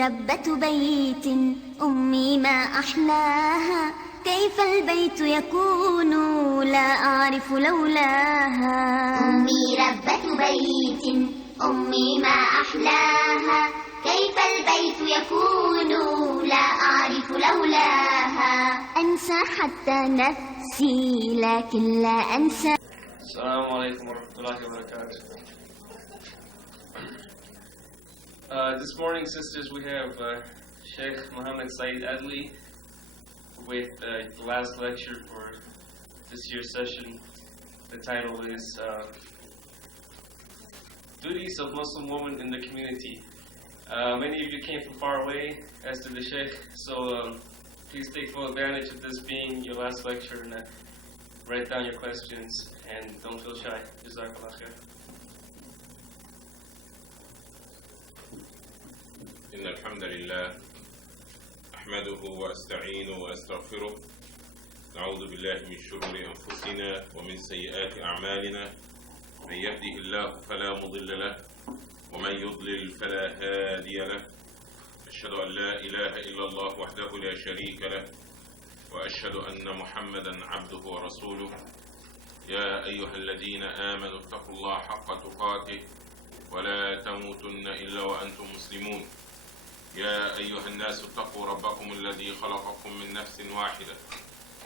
ربة بيت أمي ما أحلاها، كيف البيت يكون لا أعرف لولاها. أمي ربة بيت أمي ما أحلاها، كيف البيت يكون لا أعرف لولاها. أنسى حتى نفسي لكن لا أنسى. السلام عليكم ورحمة الله وبركاته. This morning, sisters, we have Sheikh محمد Adly with the last lecture for this year's session. The title is Duties of Muslim Women in the Community. Many of you came from far away, as did the Sheikh, so please take full advantage of this being your last lecture and write down your questions and don't feel shy. Jazakallah khair. إن الحمد لله أحمده وأستعينه وأستغفره، نعوذ بالله من شرور أنفسنا ومن سيئات أعمالنا، من يهده الله فلا مضل له ومن يضلل فلا هادي له، أشهد أن لا إله إلا الله وحده لا شريك له، وأشهد أن محمدا عبده ورسوله. يا أيها الذين آمنوا اتقوا الله حق تقاته ولا تموتن إلا وأنتم مسلمون. يا أيها الناس اتقوا ربكم الذي خلقكم من نفس واحدة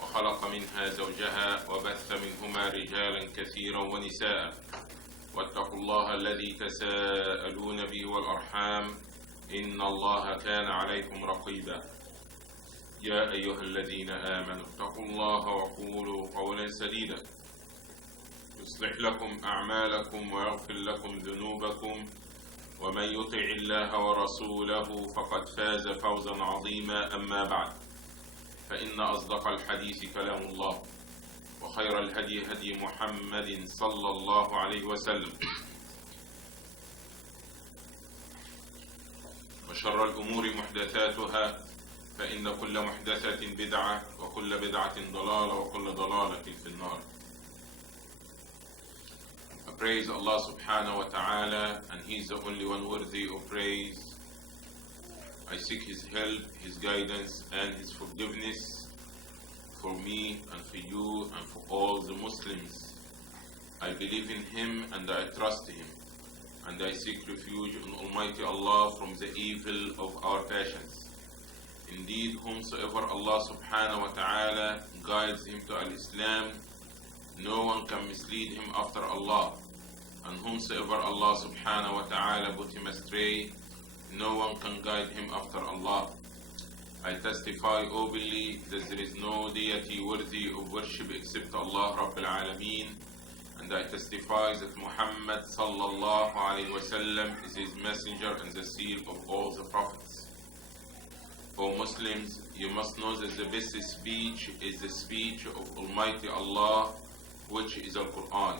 وخلق منها زوجها وبث منهما رجالا كثيرا ونساء، واتقوا الله الذي تساءلون به والأرحام إن الله كان عليكم رقيبا. يا أيها الذين آمنوا اتقوا الله وقولوا قولا سديدا يصلح لكم أعمالكم ويغفر لكم ذنوبكم، ومن يطع الله ورسوله فقد فاز فوزا عظيما. أما بعد، فإن أصدق الحديث كلام الله، وخير الهدي هدي محمد صلى الله عليه وسلم، وشر الأمور محدثاتها، فإن كل محدثة بدعة وكل بدعة ضلالة وكل ضلالة في النار. I praise Allah subhanahu wa ta'ala, and He is the only one worthy of praise. I seek His help, His guidance, and His forgiveness for me and for you and for all the Muslims. I believe in Him and I trust Him, and I seek refuge in Almighty Allah from the evil of our passions. Indeed, whomsoever Allah subhanahu wa ta'ala guides him to al-Islam, no one can mislead him after Allah, and whomsoever Allah subhanahu wa ta'ala put him astray, no one can guide him after Allah. I testify openly that there is no deity worthy of worship except Allah Rabbil Alameen, and I testify that Muhammad sallallahu alayhi wa sallam is his messenger and the seal of all the prophets. O Muslims, you must know that the best speech is the speech of Almighty Allah, which is the Quran.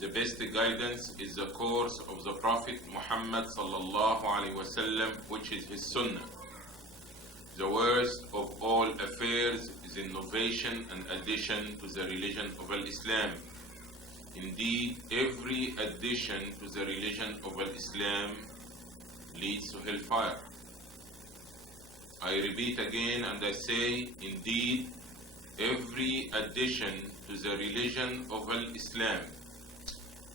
The best guidance is the course of the Prophet Muhammad sallallahu alaihi wasallam, which is his Sunnah. The worst of all affairs is innovation and addition to the religion of Islam. Indeed, every addition to the religion of Islam leads to hellfire. I repeat again and I say, indeed, every addition to the religion of Islam,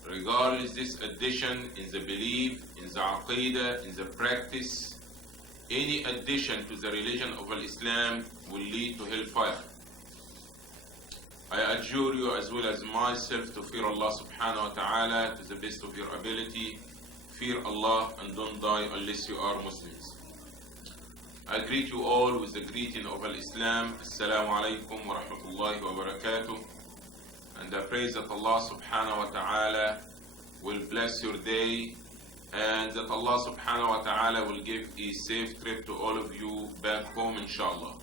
regardless this addition in the belief, in the aqidah, in the practice, any addition to the religion of Islam will lead to hellfire. I adjure you as well as myself to fear Allah subhanahu wa ta'ala to the best of your ability. Fear Allah and don't die unless you are Muslims. I greet you all with the greeting of Islam. Assalamu alaikum wa rahmatullahi wa barakatuh. And I pray that Allah subhanahu wa ta'ala will bless your day, and that Allah subhanahu wa ta'ala will give a safe trip to all of you back home, inshallah.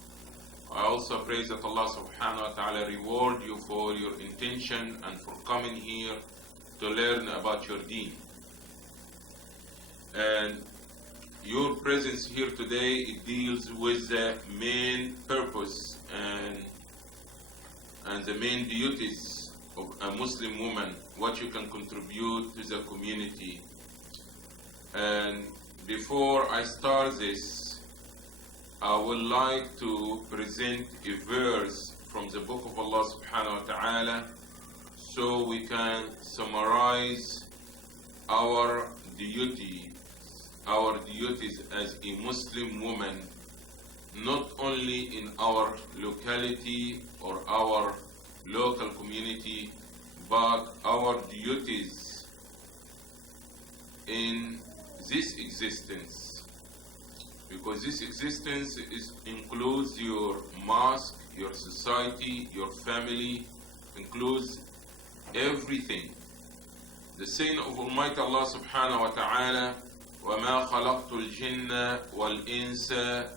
I also pray that Allah subhanahu wa ta'ala reward you for your intention and for coming here to learn about your deen. And your presence here today, it deals with the main purpose and the main duties of a Muslim woman, what you can contribute to the community. And before before I start this, I would like to present a verse from the book of Allah subhanahu wa ta'ala so we can summarize our duties as a Muslim woman, not only in our locality or our local community, but our duties in this existence, because this existence includes your mosque, your society, your family, includes everything. The saying of Almighty Allah subhanahu wa ta'ala, وَمَا خَلَقْتُ الْجِنَّ وَالْإِنسَ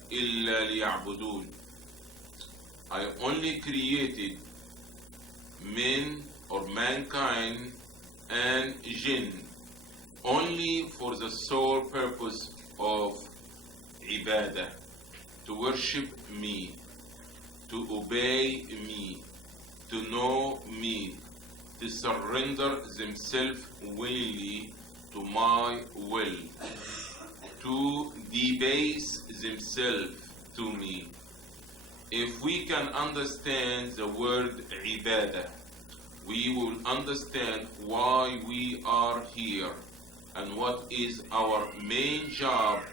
إِلَّا لِيَعْبُدُونَ. I only created men or mankind and jinn only for the sole purpose of ibadah, to worship me, to obey me, to know me, to surrender themselves willingly to my will, to debase themselves to me. If we can understand the word ibadah, we will understand why we are here and what is our main job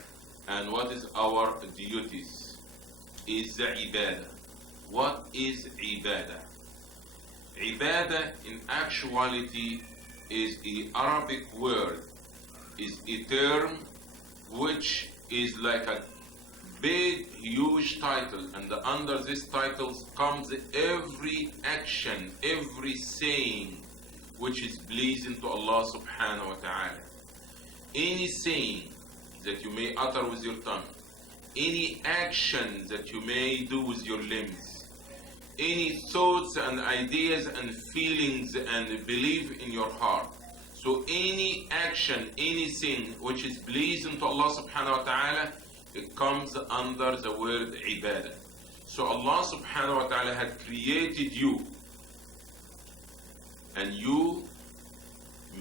and what is our duties. Is the ibadah. What is ibadah? Ibadah in actuality is an Arabic word, is a term which is like a big, huge title, and under this title comes every action, every saying which is pleasing to Allah subhanahu wa ta'ala. Any saying that you may utter with your tongue, any action that you may do with your limbs, any thoughts and ideas and feelings and belief in your heart. So any action, anything which is pleasing to Allah subhanahu wa ta'ala, it comes under the word ibadah. So Allah subhanahu wa ta'ala had created you, and you,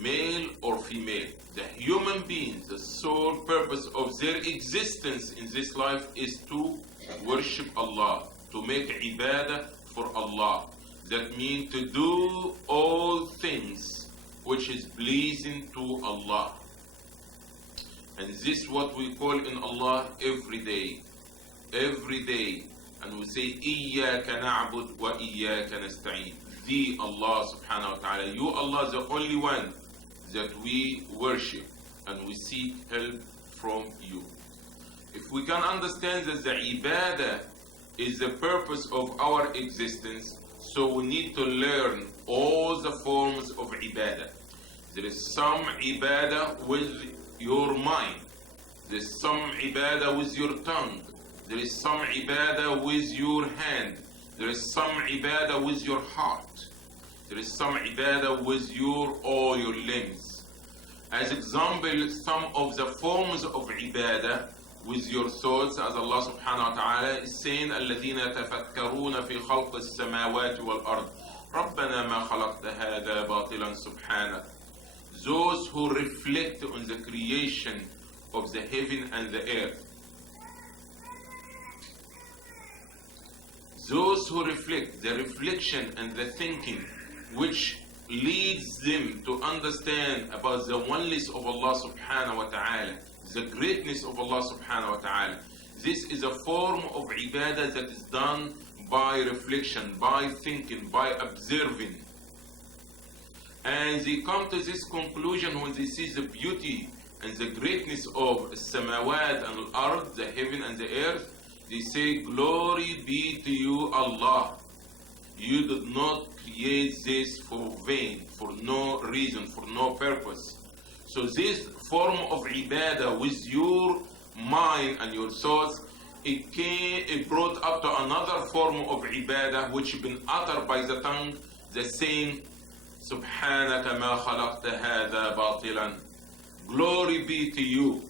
male or female, the human beings, the sole purpose of their existence in this life is to worship Allah, to make ibadah for Allah. That means to do all things which is pleasing to Allah. And this is what we call in Allah every day. Every day. And we say, إِيَّاكَ نَعْبُدْ وَإِيَّاكَ نَسْتَعِينُ. Thee, Allah subhanahu wa ta'ala. You, Allah, the only one that we worship and we seek help from you. If we can understand that the ibadah is the purpose of our existence, so we need to learn all the forms of ibadah. There is some ibadah with your mind. There is some ibadah with your tongue. There is some ibadah with your hand. There is some ibadah with your heart. There is some ibadah with all your limbs. As example, some of the forms of ibadah with your thoughts, as Allah subhanahu wa ta'ala is saying, الَّذِينَ يَتَفَكَّرُونَ فِي خَلْقِ السَّمَاوَاتِ وَالْأَرْضِ رَبَّنَا مَا خَلَقْتَ هَذَا بَاطِلًا سُبْحَانَكَ. Those who reflect on the creation of the heaven and the earth. Those who reflect, the reflection and the thinking which leads them to understand about the oneness of Allah subhanahu wa ta'ala, the greatness of Allah subhanahu wa ta'ala. This is a form of ibadah that is done by reflection, by thinking, by observing. And they come to this conclusion when they see the beauty and the greatness of samawat and al-ard, the heaven and the earth. They say, glory be to you, Allah. You did not create this for vain, for no reason, for no purpose. So this form of ibadah with your mind and your thoughts, it brought up to another form of ibadah which has been uttered by the tongue, the saying, Subhanaka ma khalaqta hadha batilan. Glory be to you.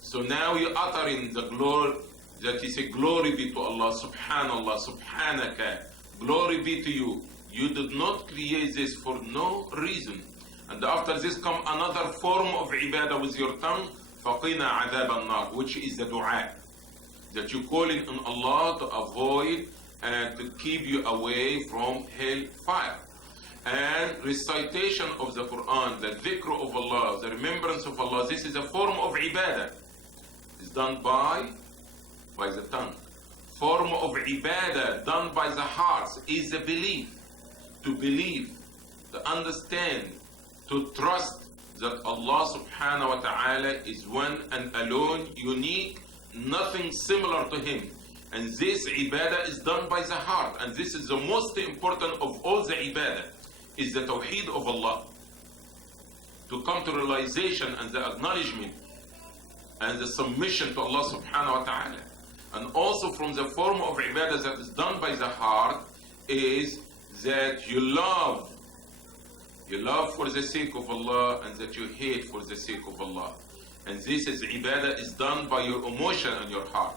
So now you're uttering the glory, that you say, glory be to Allah, Subhanallah, Subhanaka. Glory be to you. You did not create this for no reason. And after this come another form of ibadah with your tongue, فَقِنَا عَذَابَ النَّارِ, which is the dua, that you calling on Allah to avoid and to keep you away from hellfire. And recitation of the Quran, the dhikr of Allah, the remembrance of Allah, this is a form of ibadah. It's done by the tongue. Form of ibadah done by the heart is the belief. To believe, to understand, to trust that Allah subhanahu wa ta'ala is one and alone, unique, nothing similar to Him. And this ibadah is done by the heart. And this is the most important of all the ibadah, is the tawheed of Allah. To come to realization and the acknowledgement and the submission to Allah subhanahu wa ta'ala. And also from the form of ibadah that is done by the heart is that you love for the sake of Allah and that you hate for the sake of Allah. And this is ibadah is done by your emotion and your heart.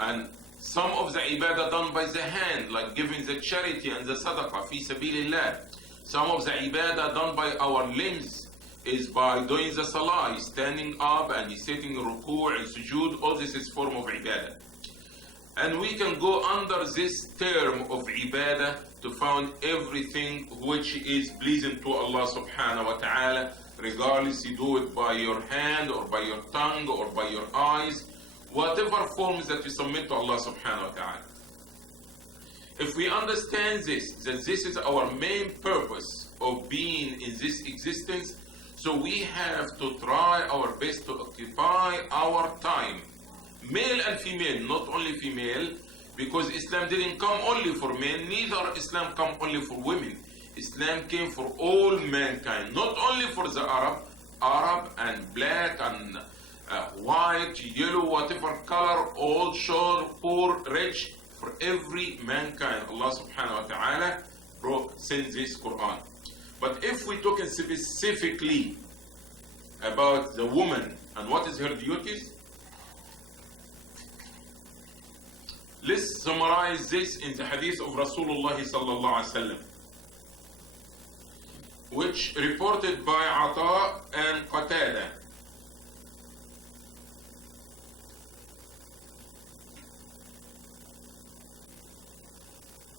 And some of the ibadah done by the hand, like giving the charity and the sadaqah fi sabilillah. Some of the ibadah done by our limbs is by doing the salah, he's standing up and he's sitting in ruku' and sujood. All this is form of ibadah. And we can go under this term of ibadah to find everything which is pleasing to Allah subhanahu wa ta'ala, regardless you do it by your hand or by your tongue or by your eyes, whatever forms that you submit to Allah subhanahu wa ta'ala. If we understand this, that this is our main purpose of being in this existence, so we have to try our best to occupy our time, male and female, not only female, because Islam didn't come only for men, neither Islam come only for women. Islam came for all mankind, not only for the Arab and black and white, yellow, whatever color, old, short, poor, rich, for every mankind. Allah subhanahu wa ta'ala sends this Quran. But if we talk specifically about the woman and what is her duties, let's summarize this in the hadith of Rasulullah sallallahu alaihi wasallam, which reported by Ata and Qatada.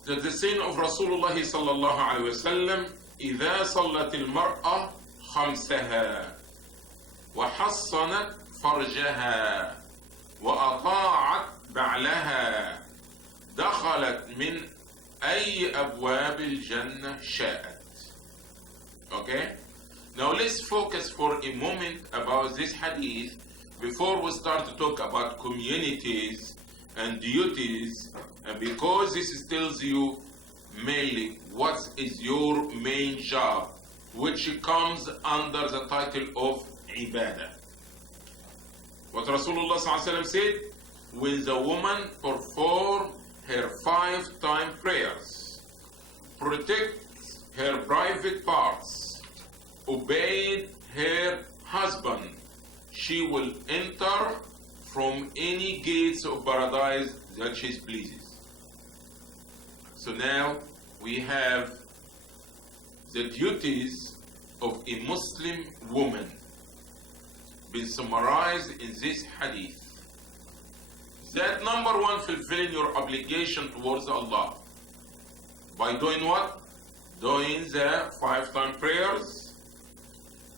That the saying of Rasulullah sallallahu alaihi wasallam, إذا صلت المرأة خمسها وحصنت فرجها وأطاعت بعلها دخلت من أي أبواب الجنة شاءت. Okay? Now let's focus for a moment about this hadith before we start to talk about communities and duties, and because this tells you mainly what is your main job, which comes under the title of ibadah. What Rasulullah ﷺ said, when the woman performs her 5-time prayers, protects her private parts, obeyed her husband, she will enter from any gates of paradise that she pleases. So now we have the duties of a Muslim woman been summarized in this hadith. That number one, fulfilling your obligation towards Allah. By doing what? Doing the 5-time prayers,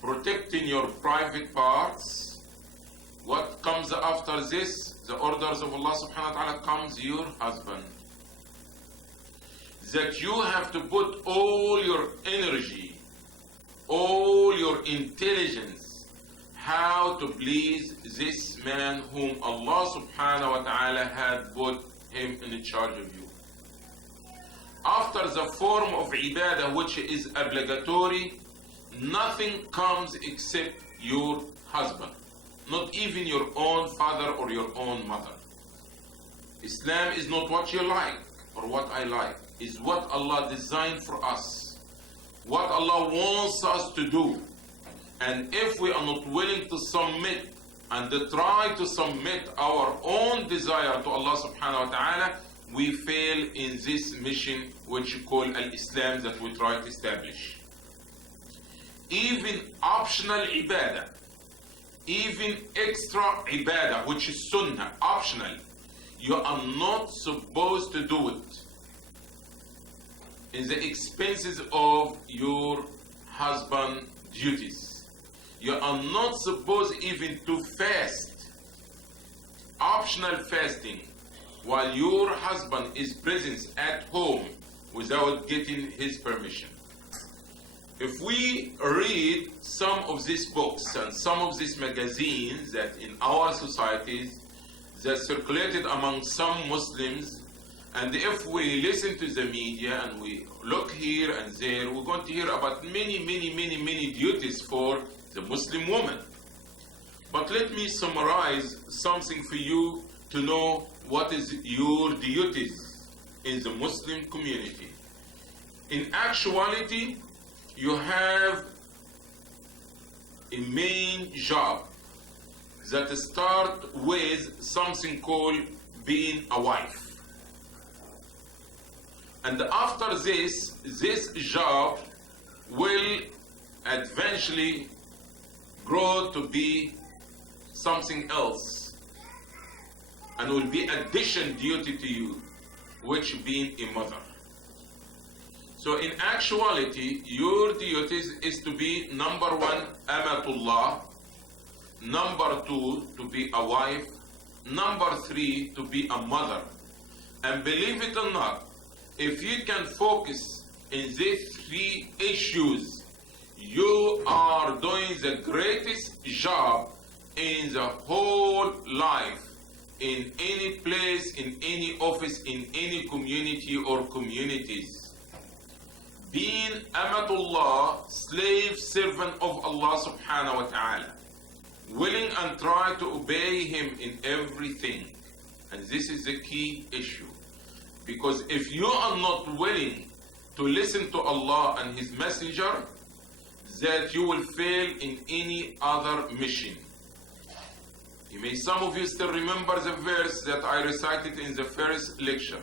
protecting your private parts. What comes after this? The orders of Allah subhanahu wa ta'ala comes your husband. That you have to put all your energy, all your intelligence, how to please this man whom Allah subhanahu wa ta'ala had put him in charge of you. After the form of ibadah which is obligatory, nothing comes except your husband, not even your own father or your own mother. Islam is not what you like or what I like, is what Allah designed for us, what Allah wants us to do. And if we are not willing to submit and to try to submit our own desire to Allah subhanahu wa ta'ala, we fail in this mission which we call al-Islam that we try to establish. Even optional ibadah, even extra ibadah, which is sunnah, optional, you are not supposed to do it in the expenses of your husband duties. You are not supposed even to fast, optional fasting, while your husband is present at home without getting his permission. If we read some of these books and some of these magazines that in our societies that circulated among some Muslims, and if we listen to the media and we look here and there, we're going to hear about many duties for the Muslim woman. But let me summarize something for you to know what is your duties in the Muslim community. In actuality, you have a main job that starts with something called being a wife. And after this job will eventually grow to be something else and will be addition duty to you, which being a mother. So in actuality, your duties is to be number one, amatullah, number two, to be a wife, number three, to be a mother. And believe it or not, if you can focus in these three issues, you are doing the greatest job in the whole life, in any place, in any office, in any community or communities. Being amatullah, slave servant of Allah subhanahu wa ta'ala, willing and try to obey him in everything. And this is the key issue. Because if you are not willing to listen to Allah and his messenger, that you will fail in any other mission. Some of you still remember the verse that I recited in the first lecture.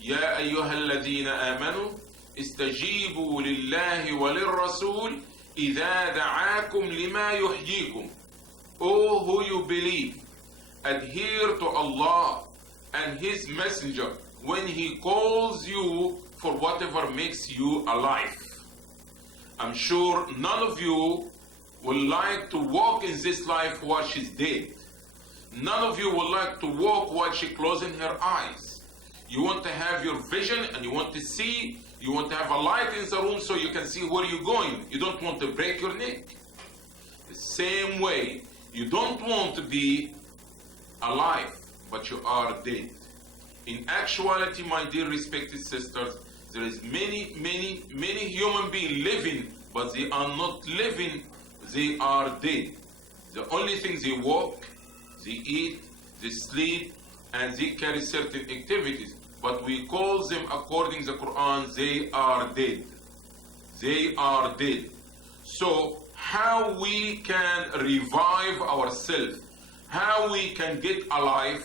يا أيها الذين آمنوا استجيبوا لله وللرسول إذا دعاكم لما يحييكم. O who you believe, adhere to Allah and his messenger when he calls you for whatever makes you alive. I'm sure none of you would like to walk in this life while she's dead. None of you would like to walk while she's closing her eyes. You want to have your vision and you want to see. You want to have a light in the room so you can see where you're going. You don't want to break your neck. The same way, you don't want to be alive, but you are dead. In actuality, my dear respected sisters, there is many human beings living, but they are not living, they are dead. The only thing they walk, they eat, they sleep, and they carry certain activities. But we call them, according to the Quran, they are dead. They are dead. So how we can revive ourselves, how we can get alive,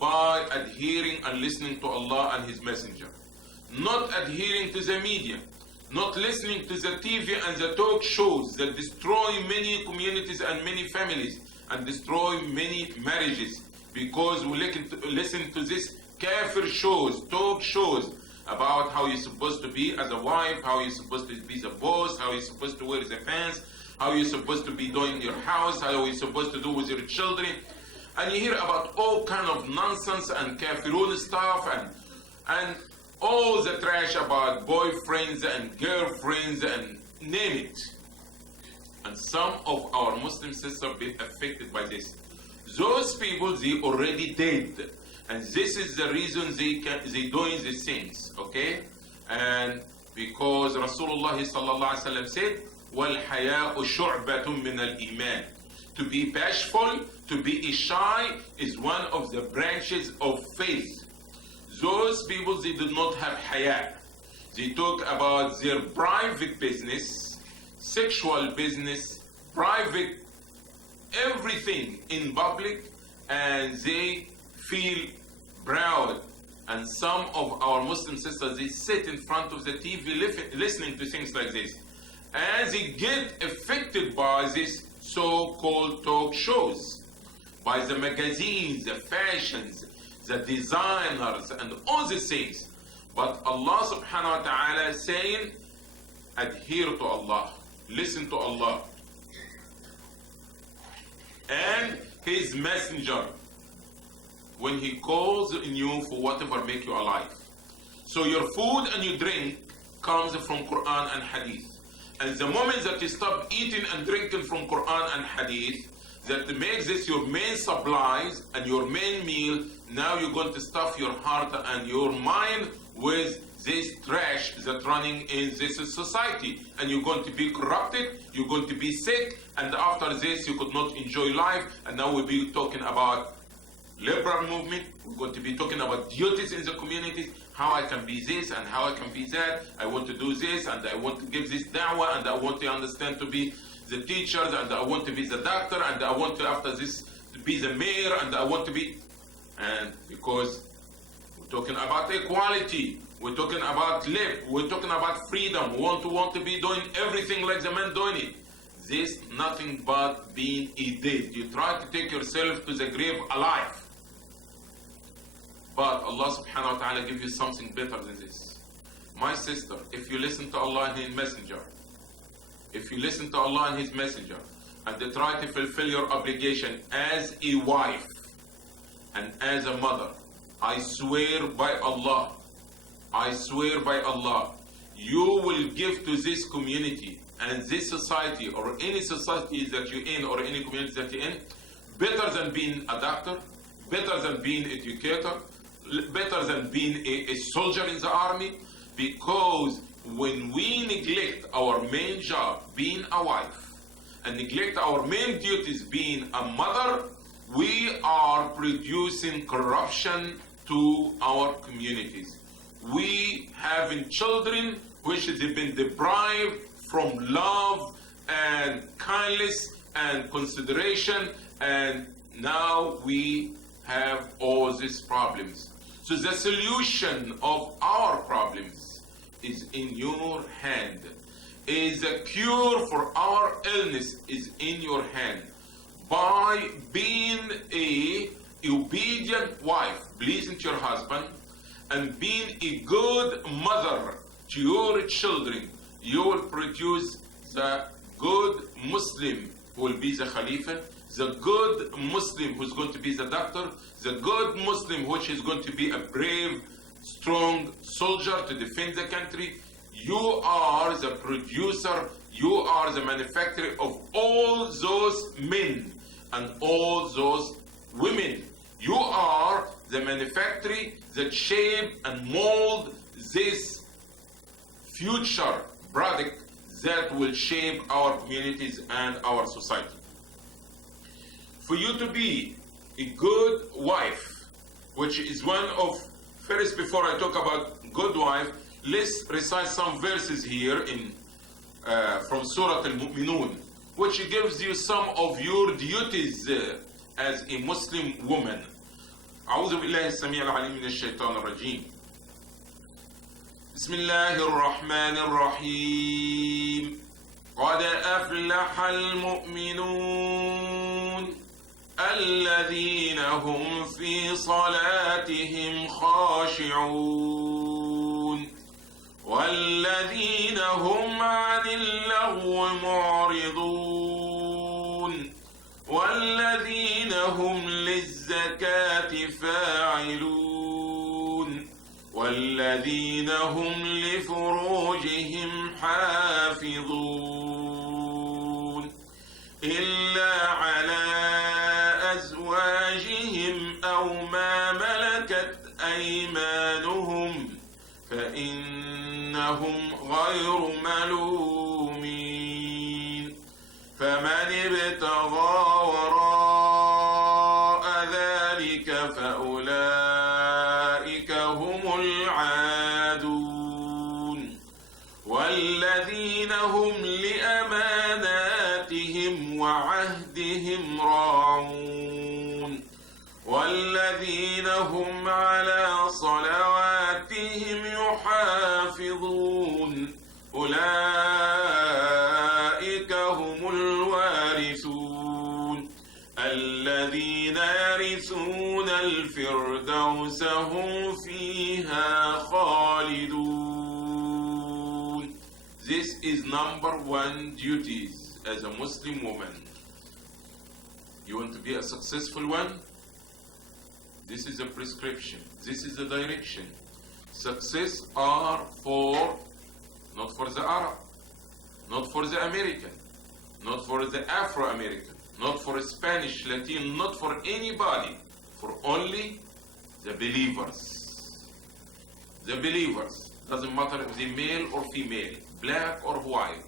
by adhering and listening to Allah and his messenger. Not adhering to the media, not listening to the TV and the talk shows that destroy many communities and many families and destroy many marriages, because we listen to this kafir shows, talk shows about how you're supposed to be as a wife, how you're supposed to be the boss, how you're supposed to wear the pants, how you're supposed to be doing in your house, how you're supposed to do with your children. And you hear about all kind of nonsense and kafirun stuff and all the trash about boyfriends and girlfriends and name it. And some of our Muslim sisters have been affected by this. Those people, they already dead. And this is the reason they doing these things, okay? And because Rasulullah sallallahu alaihi wasallam said, وَالْحَيَاءُ شُعْبَةٌ مِّنَ الْإِيمَانِ. To be bashful, to be shy is one of the branches of faith. Those people, they do not have haya. They talk about their private business, sexual business, private, everything in public, and they feel proud. And some of our Muslim sisters, they sit in front of the TV listening to things like this. And they get affected by this so-called talk shows, by the magazines, the fashions, the designers, and all these things. But Allah subhanahu wa ta'ala is saying, adhere to Allah, listen to Allah and His messenger when He calls in you for whatever make you alive. So your food and your drink comes from Quran and Hadith. And the moment that you stop eating and drinking from Quran and Hadith, that makes this your main supplies and your main meal, now you're going to stuff your heart and your mind with this trash that's running in this society. And you're going to be corrupted, you're going to be sick, and after this you could not enjoy life. And now we'll be talking about liberal movement, we're going to be talking about duties in the communities, how I can be this and how I can be that, I want to do this and I want to give this da'wah and I want to understand to be the teachers and I want to be the doctor and I want to after this to be the mayor and I want to be, and because we're talking about equality, we're talking about we're talking about freedom, we want to be doing everything like the men doing it. This nothing but being a dead. You try to take yourself to the grave alive. But Allah subhanahu wa ta'ala give you something better than this. My sister, if you listen to Allah and His messenger, if you listen to Allah and His messenger, and they try to fulfill your obligation as a wife and as a mother, I swear by Allah, you will give to this community and this society or any society that you're in or any community that you're in, better than being a doctor, better than being an educator, better than being a soldier in the army, because when we neglect our main job, being a wife, and neglect our main duties, being a mother, we are producing corruption to our communities. We having children which have been deprived from love and kindness and consideration, and now we have all these problems. So the solution of our problems is in your hand. Is the cure for our illness is in your hand. By being a obedient wife, pleasing to your husband, and being a good mother to your children, you will produce the good Muslim who will be the Khalifa, the good Muslim who's going to be the doctor, the good Muslim which is going to be a brave, strong soldier to defend the country. You are the producer, you are the manufacturer of all those men and all those women. You are the manufacturer that shape and mold this future product that will shape our communities and our society. For you to be a good wife, which is one of, first before I talk about good wife, let's recite some verses here in from Surah Al-Mu'minun, which gives you some of your duties as a Muslim woman. أعوذ بالله السميع العليم من الشيطان الرجيم. بسم الله الرحمن الرحيم. قد أفلح المؤمنون الذين هم في صلاتهم خاشعون والذين هم عن اللغو معرضون والذين هم للزكاة فاعلون والذين هم لفروجهم حافظون إلا على أزواجهم أو ما ملكت أيمانهم فإنهم غير ملومين فمن ابتغى وراء ذلك فأولئك هم العادون والذين هم لأماناتهم وعهدهم راعون والذين هم على صلواتهم يحافظون أولئك هم الوارثون يرثون الفردوس هم فيها خالدون. This is number one duties as a Muslim woman. You want to be a successful one? This is a prescription. This is a direction. Success are for, not for the Arab, not for the American, not for the Afro-American, not for Spanish, Latin, not for anybody, for only the believers. The believers. Doesn't matter if they're male or female, black or white,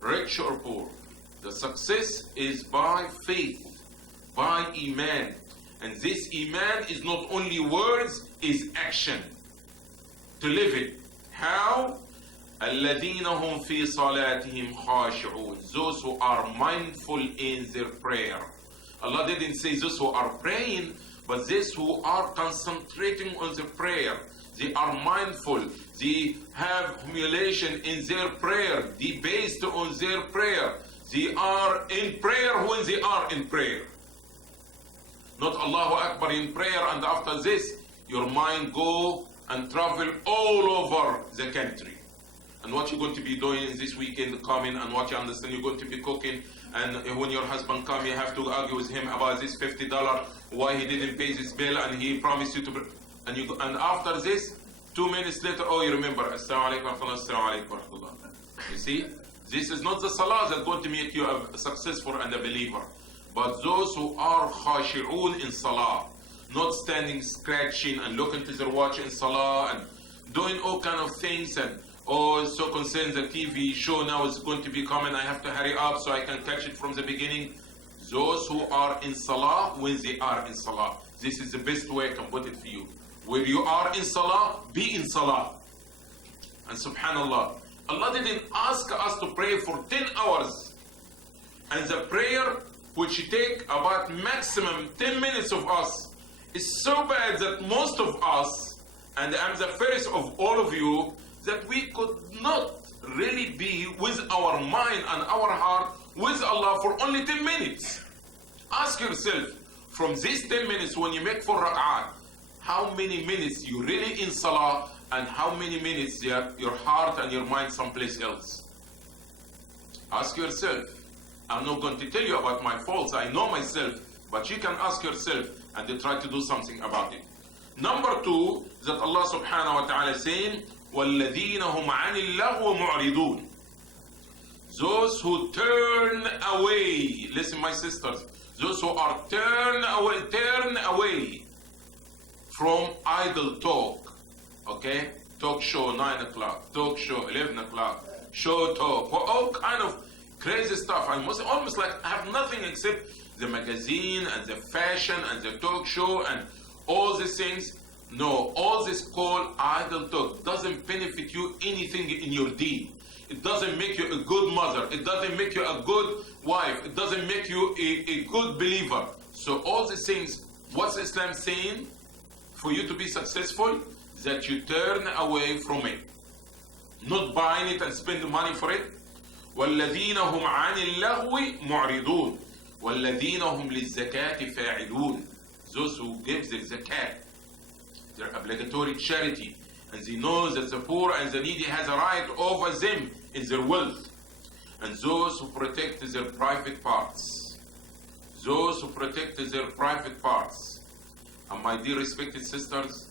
rich or poor. The success is by faith, by Iman. And this Iman is not only words, is action. To live it. How? الَّذِينَ هُمْ فِي صَلَاتِهِمْ خَاشِعُونَ. Those who are mindful in their prayer. Allah didn't say those who are praying, but those who are concentrating on the prayer. They are mindful. They have humiliation in their prayer. They based on their prayer. They are in prayer when they are in prayer. Not Allahu Akbar in prayer and after this, your mind go and travel all over the country. And what you're going to be doing in this weekend coming, and what you understand you're going to be cooking, and when your husband come, you have to argue with him about this $50, why he didn't pay this bill, and he promised you to, and you go, and after this, 2 minutes later, oh, you remember, Assalamu alaikum wa rahmatullah, Assalamu alaikum wa rahmatullah. You see, this is not the salah that's going to make you a successful and a believer, but those who are khashi'un in salah, not standing, scratching, and looking to their watch in salah, and doing all kind of things, and oh, so concerned the TV show now is going to be coming, I have to hurry up so I can catch it from the beginning. Those who are in salah, when they are in salah, this is the best way I can put it for you. Where you are in salah, be in salah. And subhanallah, Allah didn't ask us to pray for 10 hours. And the prayer, which take about maximum 10 minutes of us, is so bad that most of us, and I'm the first of all of you, that we could not really be with our mind and our heart with Allah for only 10 minutes. Ask yourself, from these 10 minutes when you make 4 rak'at, how many minutes you really in salah, and how many minutes your heart and your mind someplace else? Ask yourself. I'm not going to tell you about my faults, I know myself, but you can ask yourself and try to do something about it. Number 2, that Allah subhanahu wa ta'ala is saying, وَالَّذِينَ هُمْ عَنِ اللَّغْوِ مُعْرِضُونَ. Those who turn away, listen my sisters, those who are turn away from idle talk, okay? Talk show 9 o'clock, talk show 11 o'clock, show talk, all kind of crazy stuff. I must almost like have nothing except the magazine and the fashion and the talk show and all these things. No, all this called idle talk doesn't benefit you anything in your deed. It doesn't make you a good mother. It doesn't make you a good wife. It doesn't make you a good believer. So all these things, what's Islam saying? For you to be successful, that you turn away from it. Not buying it and spend the money for it. وَالَّذِينَ هُمْ عَنِ اللَّغْوِ مُعْرِضُونَ وَالَّذِينَ هُمْ لِلزَّكَاةِ فَاعِلُونَ. Those who give their zakat, their obligatory charity, and they know that the poor and the needy has a right over them in their wealth. And those who protect their private parts. Those who protect their private parts. And my dear respected sisters,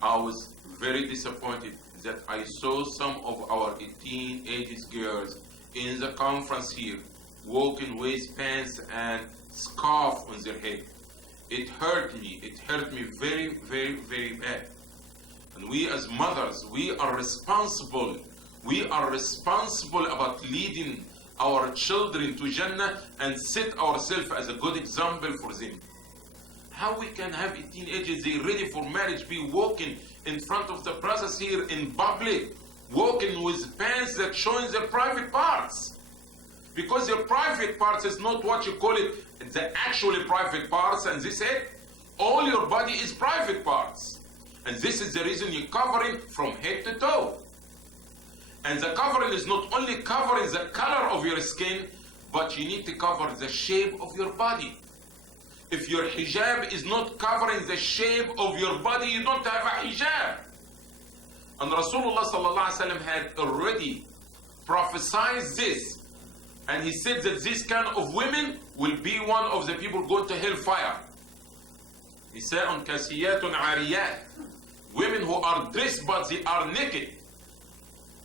I was very disappointed that I saw some of our teenage girls in the conference here walking with pants and scarf on their head. It hurt me very, very, very bad. And we as mothers, we are responsible about leading our children to Jannah and set ourselves as a good example for them. How we can have teenagers, they ready for marriage, be walking in front of the brothers here in public, walking with pants that showing their private parts. Because your private parts is not what you call it, the actually private parts, and this is all your body is private parts. And this is the reason you're covering from head to toe. And the covering is not only covering the color of your skin, but you need to cover the shape of your body. If your hijab is not covering the shape of your body, you don't have a hijab. And Rasulullah sallallahu alaihi wasallam had already prophesied this. And he said that this kind of women will be one of the people going to hellfire. نساء كاسيات عاريات. Women who are dressed but they are naked.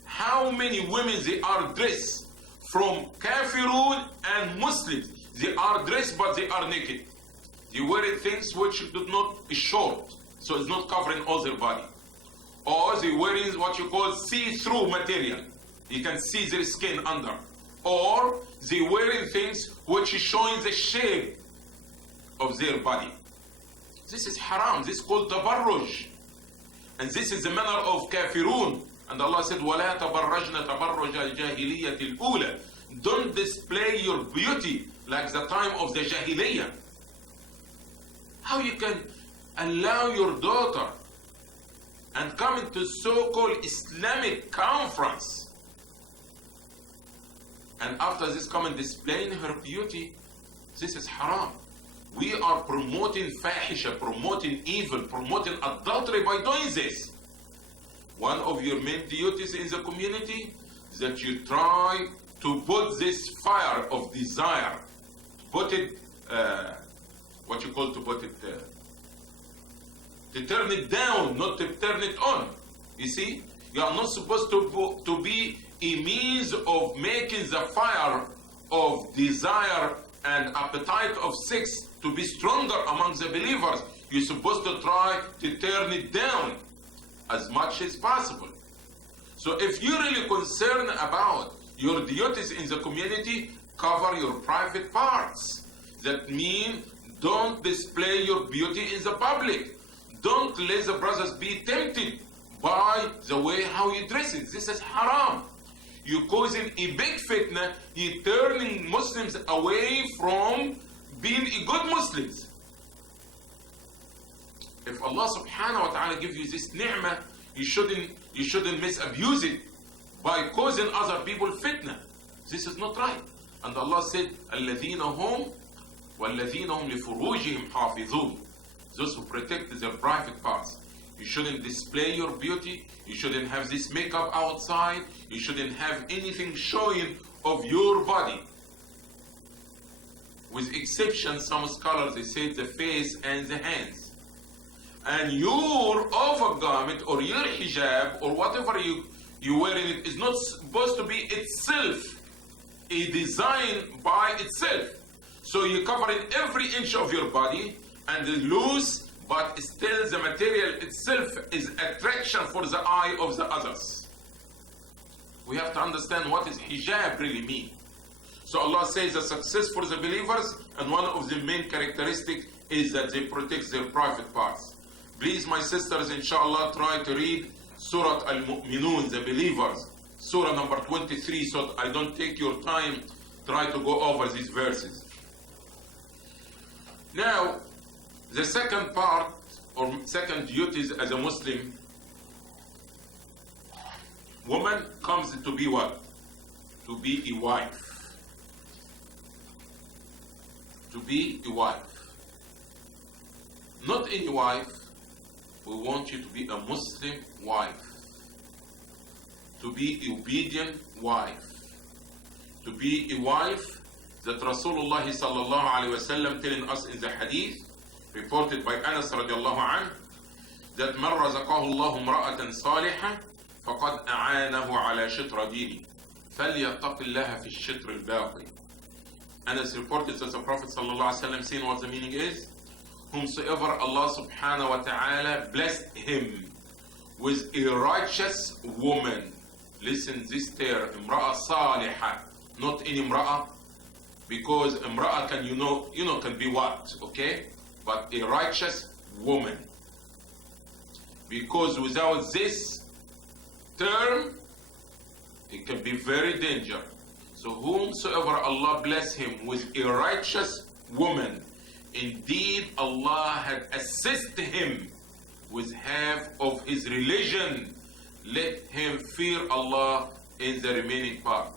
How many women they are dressed from kafirun and Muslims? They are dressed but they are naked. They wear things which do not is short, so it's not covering all their body. Or they wearing what you call see-through material. You can see their skin under. Or they wearing things which is showing the shape of their body. This is haram. This is called tabarruj. And this is the manner of kafirun. And Allah said, وَلَا تَبَرَّجْنَ تَبَرُّجَ الْجَاهِلِيَّةِ الْأُولَى. Don't display your beauty like the time of the Jahiliyyah. How you can allow your daughter and come into so-called Islamic conference and after this come and displaying her beauty? This is haram. We are promoting fahisha, promoting evil, promoting adultery by doing this. One of your main duties in the community is that you try to put this fire of desire, put it, what you call to put it, to turn it down, not to turn it on. You see, you are not supposed to be a means of making the fire of desire and appetite of sex to be stronger among the believers. You're supposed to try to turn it down as much as possible. So if you're really concerned about your duties in the community, cover your private parts. That means don't display your beauty in the public. Don't let the brothers be tempted by the way how you dress it. This is haram. You're causing a big fitna. You're turning Muslims away from being a good Muslims. If Allah subhanahu wa ta'ala gives you this ni'mah, you shouldn't misabuse it by causing other people fitna. This is not right. And Allah said, الَّذِينَ هُمْ وَالَّذِينَ هُمْ لِفُرُوجِهِمْ حَافِظُونَ. Those who protect their private parts. You shouldn't display your beauty. You shouldn't have this makeup outside. You shouldn't have anything showing of your body. With exception, some scholars, they say the face and the hands. And your overgarment or your hijab or whatever you wear in it is not supposed to be itself a design by itself. So you're covering every inch of your body and it's loose, but still the material itself is attraction for the eye of the others. We have to understand what is hijab really mean. So Allah says the success for the believers, and one of the main characteristics is that they protect their private parts. Please, my sisters, inshallah, try to read Surah Al-Mu'minun, the believers, Surah number 23, so I don't take your time. Try to go over these verses. Now, the second part, or second duties as a Muslim, woman comes to be what? To be a wife. To be a wife. Not any wife. We want you to be a Muslim wife. To be an obedient wife. To be a wife that Rasulullah sallallahu alayhi wasallam telling us in the hadith reported by Anas radiallahu anh that من رزقه الله امرأة صالحة فقد أعانه على شطر دينه فليتق الله في الشطر الباقي. Anas reported that the Prophet sallallahu alayhi wasallam saying what the meaning is. Whomsoever Allah subhanahu wa ta'ala blessed him with a righteous woman. Listen this term, imra'a salihah, not any imra'a, because imra'a can can be what, okay? But a righteous woman. Because without this term, it can be very dangerous. So whomsoever Allah bless him with a righteous woman, indeed, Allah had assisted him with half of his religion. Let him fear Allah in the remaining part.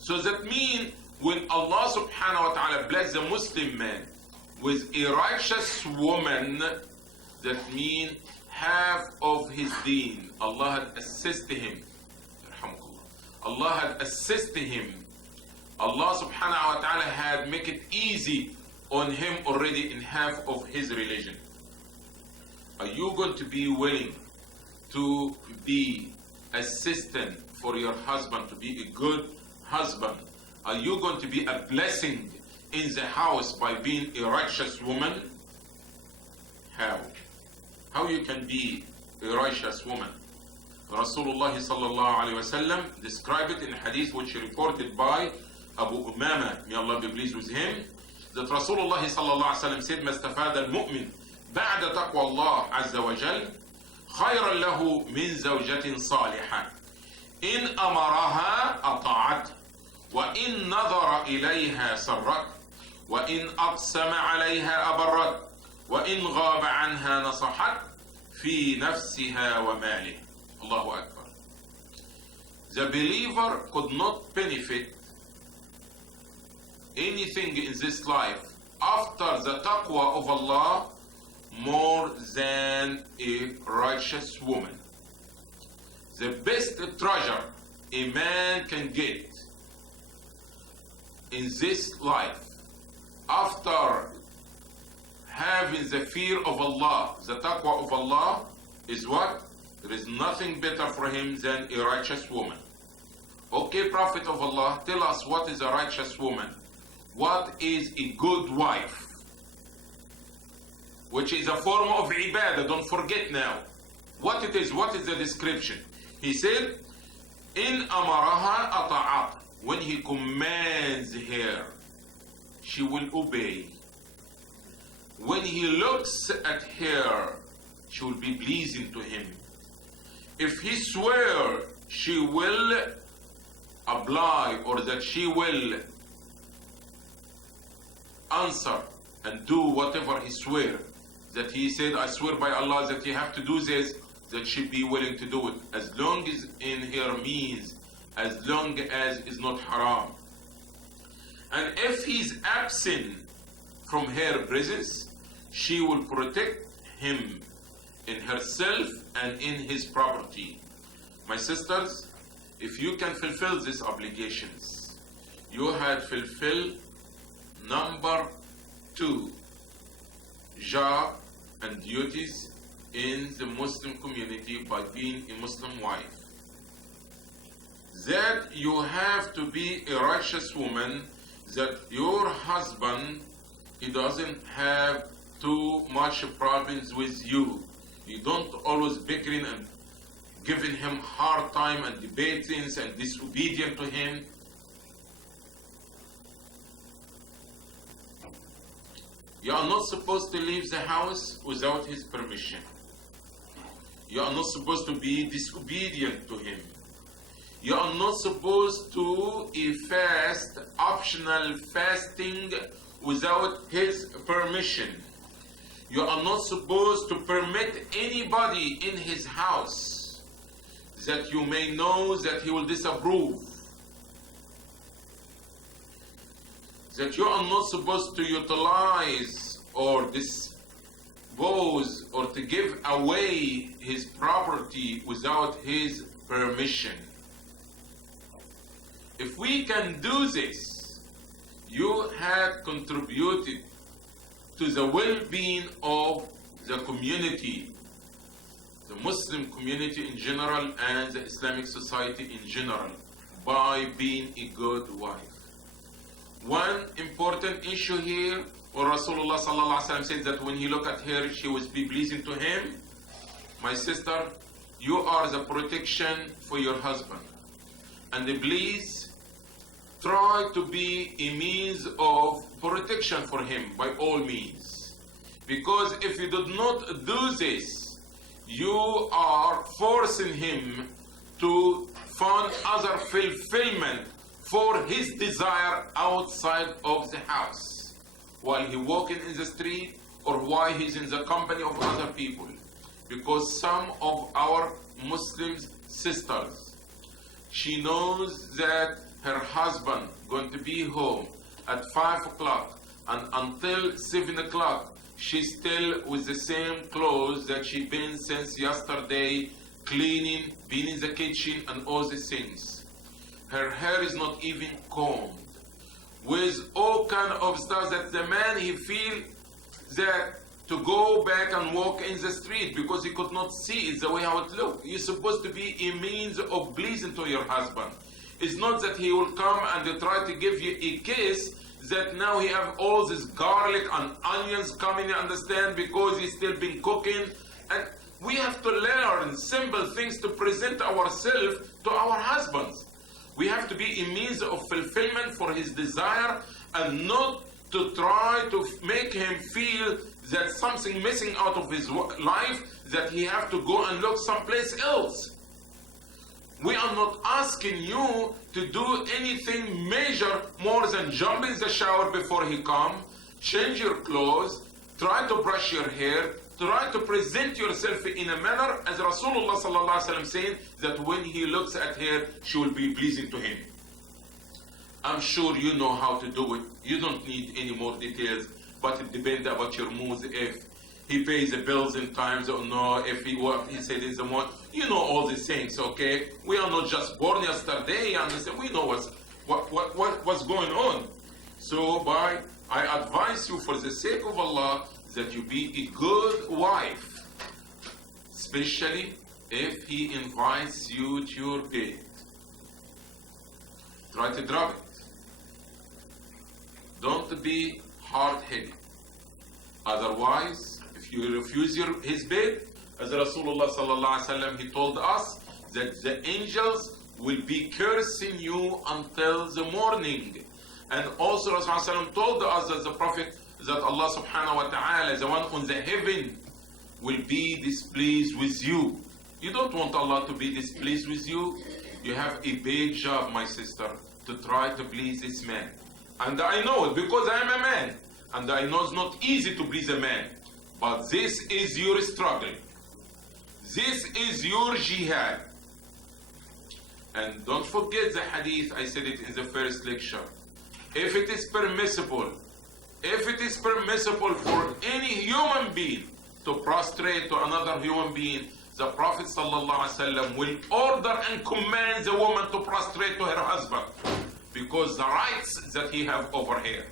So that means when Allah subhanahu wa ta'ala bless the Muslim man with a righteous woman, that means half of his deen. Allah had assisted him. Allah had assisted him. Allah subhanahu wa ta'ala had make it easy on him already in half of his religion. Are you going to be willing to be assistant for your husband, to be a good husband? Are you going to be a blessing in the house by being a righteous woman? How? How you can be a righteous woman? Rasulullah sallallahu alayhi wa sallam described it in a hadith which reported by Abu Umama, may Allah be pleased with him, that Rasulullah sallallahu alayhi wa sallam said, ما استفاد المؤمن بعد تقوى الله عز وجل خيرا له من زوجة صالحة إن أمرها أطاعت وإن نظر إليها سرت وإن أقسم عليها أبرت وإن غاب عنها نصحت في نفسها وماله. Allahu Akbar. The believer could not benefit anything in this life after the taqwa of Allah more than a righteous woman. The best treasure a man can get in this life after having the fear of Allah, the taqwa of Allah, is what? There is nothing better for him than a righteous woman. Okay, Prophet of Allah, tell us what is a righteous woman. What is a good wife? Which is a form of ibadah, don't forget now. What it is, what is the description? He said, In amaraha ata'at. When he commands her, she will obey. When he looks at her, she will be pleasing to him. If he swears, she will oblige, or that she will answer and do whatever he swear. That he said, I swear by Allah that you have to do this, that she be willing to do it, as long as in her means, as long as it's not haram. And if he's absent from her presence, she will protect him in herself and in his property. My sisters, if you can fulfill these obligations, you had fulfilled number 2 job and duties in the Muslim community by being a Muslim wife. That you have to be a righteous woman, that your husband, he doesn't have too much problems with you. You don't always bickering and giving him hard time and debating and disobedient to him. You are not supposed to leave the house without his permission. You are not supposed to be disobedient to him. You are not supposed to fast optional fasting without his permission. You are not supposed to permit anybody in his house that you may know that he will disapprove. That you are not supposed to utilize or dispose or to give away his property without his permission. If we can do this, you have contributed to the well-being of the community, the Muslim community in general and the Islamic society in general, by being a good wife. One important issue here, where Rasulullah sallallahu alaihi wasallam said that when he looked at her, she was be pleasing to him. My sister, you are the protection for your husband. And please try to be a means of protection for him by all means. Because if you do not do this, you are forcing him to find other fulfillment for his desire outside of the house, while he walking in the street or while he's in the company of other people. Because some of our Muslim sisters, she knows that her husband going to be home at 5 o'clock, and until 7 o'clock, she's still with the same clothes that she's been since yesterday, cleaning, being in the kitchen, and all these things. Her hair is not even combed, with all kind of stuff that the man, he feel that to go back and walk in the street because he could not see it the way how it looked. You're supposed to be a means of pleasing to your husband. It's not that he will come and try to give you a kiss, that now he have all this garlic and onions coming, you understand, because he's still been cooking. And we have to learn simple things to present ourselves to our husbands. We have to be a means of fulfillment for his desire, and not to try to make him feel that something missing out of his life, that he have to go and look someplace else. We are not asking you to do anything major more than jump in the shower before he come, change your clothes, try to brush your hair, try to present yourself in a manner as Rasulullah sallallahu alaihi wasallam saying that when he looks at her, she will be pleasing to him. I'm sure you know how to do it. You don't need any more details, but it depends about your moods. If he pays the bills in times or no, if what he said in the morning, you know all these things, okay? We are not just born yesterday, understand? We know what's going on. So I advise you for the sake of Allah that you be a good wife, especially if he invites you to your bed. Try to drop it. Don't be hard-headed. Otherwise, if you refuse his bed, as Rasulullah sallallahu alaihi wasallam, he told us that the angels will be cursing you until the morning. And also Rasulullah told us as the Prophet that Allah subhanahu wa ta'ala, the one on the heaven, will be displeased with you. You don't want Allah to be displeased with you. You have a big job, my sister, to try to please this man. And I know it because I am a man. And I know it's not easy to please a man. But this is your struggle. This is your jihad. And don't forget the hadith, I said it in the first lecture. If it is permissible for any human being to prostrate to another human being, the Prophet ﷺ will order and command the woman to prostrate to her husband, because the rights that he have over her.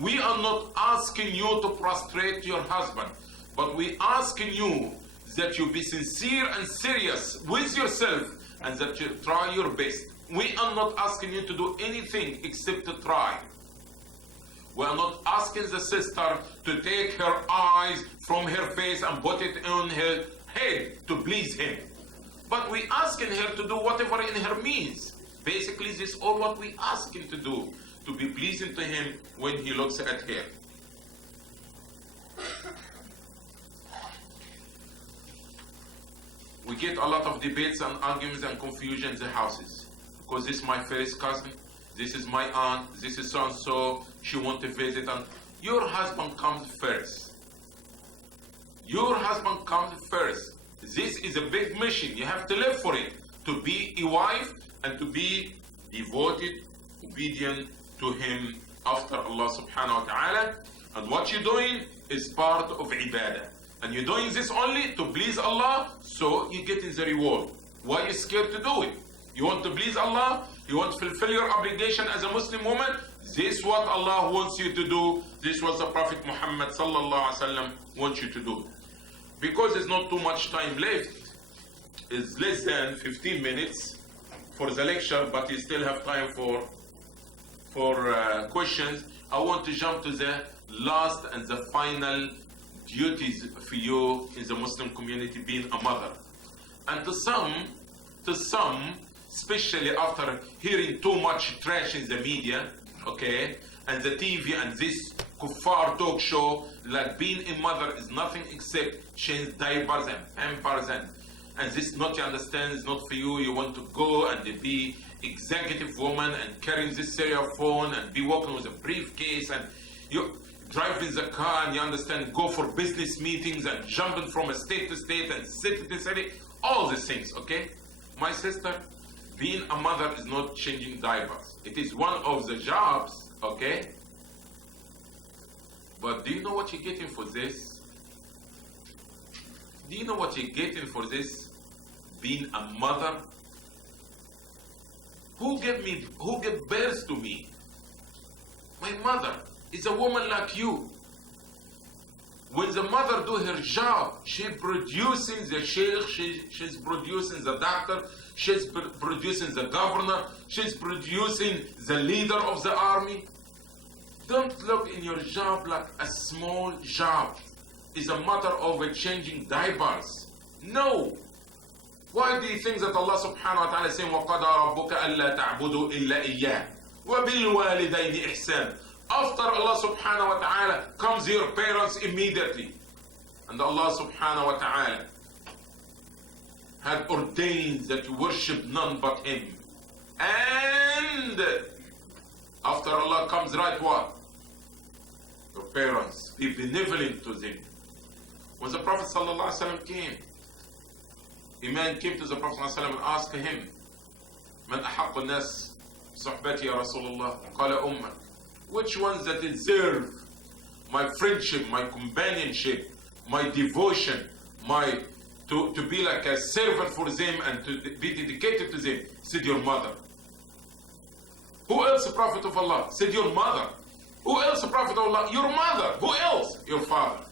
We are not asking you to prostrate to your husband, but we asking you that you be sincere and serious with yourself, and that you try your best. We are not asking you to do anything except to try. We are not asking the sister to take her eyes from her face and put it on her head to please him. But we asking her to do whatever in her means. Basically, this is all what we ask him to do, to be pleasing to him when he looks at her. We get a lot of debates and arguments and confusion in the houses. Because this is my first cousin, this is my aunt, this is so-and-so, she wants to visit, and your husband comes first. Your husband comes first. This is a big mission. You have to live for it. To be a wife and to be devoted, obedient to him after Allah subhanahu wa ta'ala. And what you're doing is part of ibadah. And you're doing this only to please Allah, so you get in the reward. Why are you scared to do it? You want to please Allah? You want to fulfill your obligation as a Muslim woman? This is what Allah wants you to do. This is what the Prophet Muhammad sallallahu alaihi wasallam wants you to do. Because there's not too much time left, it's less than 15 minutes for the lecture, but you still have time for questions. I want to jump to the last and the final duties for you in the Muslim community, being a mother. And to some, especially after hearing too much trash in the media, okay, and the TV and this kuffar talk show, like being a mother is nothing except change diapers and pampers, and this, not, you understand, is not for you. You want to go and be executive woman and carrying this serial phone and be walking with a briefcase, and you drive in the car, and you understand, go for business meetings and jumping from a state to state and city to city, all these things, okay? My sister, being a mother is not changing diapers. It is one of the jobs, okay? But do you know what you're getting for this? Do you know what you're getting for this? Being a mother? Who gave birth to me? My mother is a woman like you. When the mother do her job, she's producing the sheikh, she's producing the doctor, she's producing the governor, she's producing the leader of the army. Don't look in your job like a small job. It's a matter of changing diapers. No. Why do you think that Allah subhanahu wa ta'ala is saying وَقَضَى رَبُّكَ أَلَّا تَعْبُدُوا إِلَّا إِيَّاهُ وَبِالْوَالِدَيْنِ إِحْسَانًا. After Allah subhanahu wa ta'ala comes your parents immediately. And Allah subhanahu wa ta'ala had ordained that you worship none but Him. And after Allah comes right what? Your parents. Be benevolent to them. When the Prophet sallallahu alaihi wasallam came, a man came to the Prophet sallallahu alaihi wasallam and asked him, من أحق الناس صحبتي يا رسول الله؟ قال أمك. Which ones that deserve my friendship, my companionship, my devotion, to be like a servant for them and to be dedicated to them? Said your mother. Who else, the Prophet of Allah? Said your mother. Who else, the Prophet of Allah? Your mother. Who else? Your father.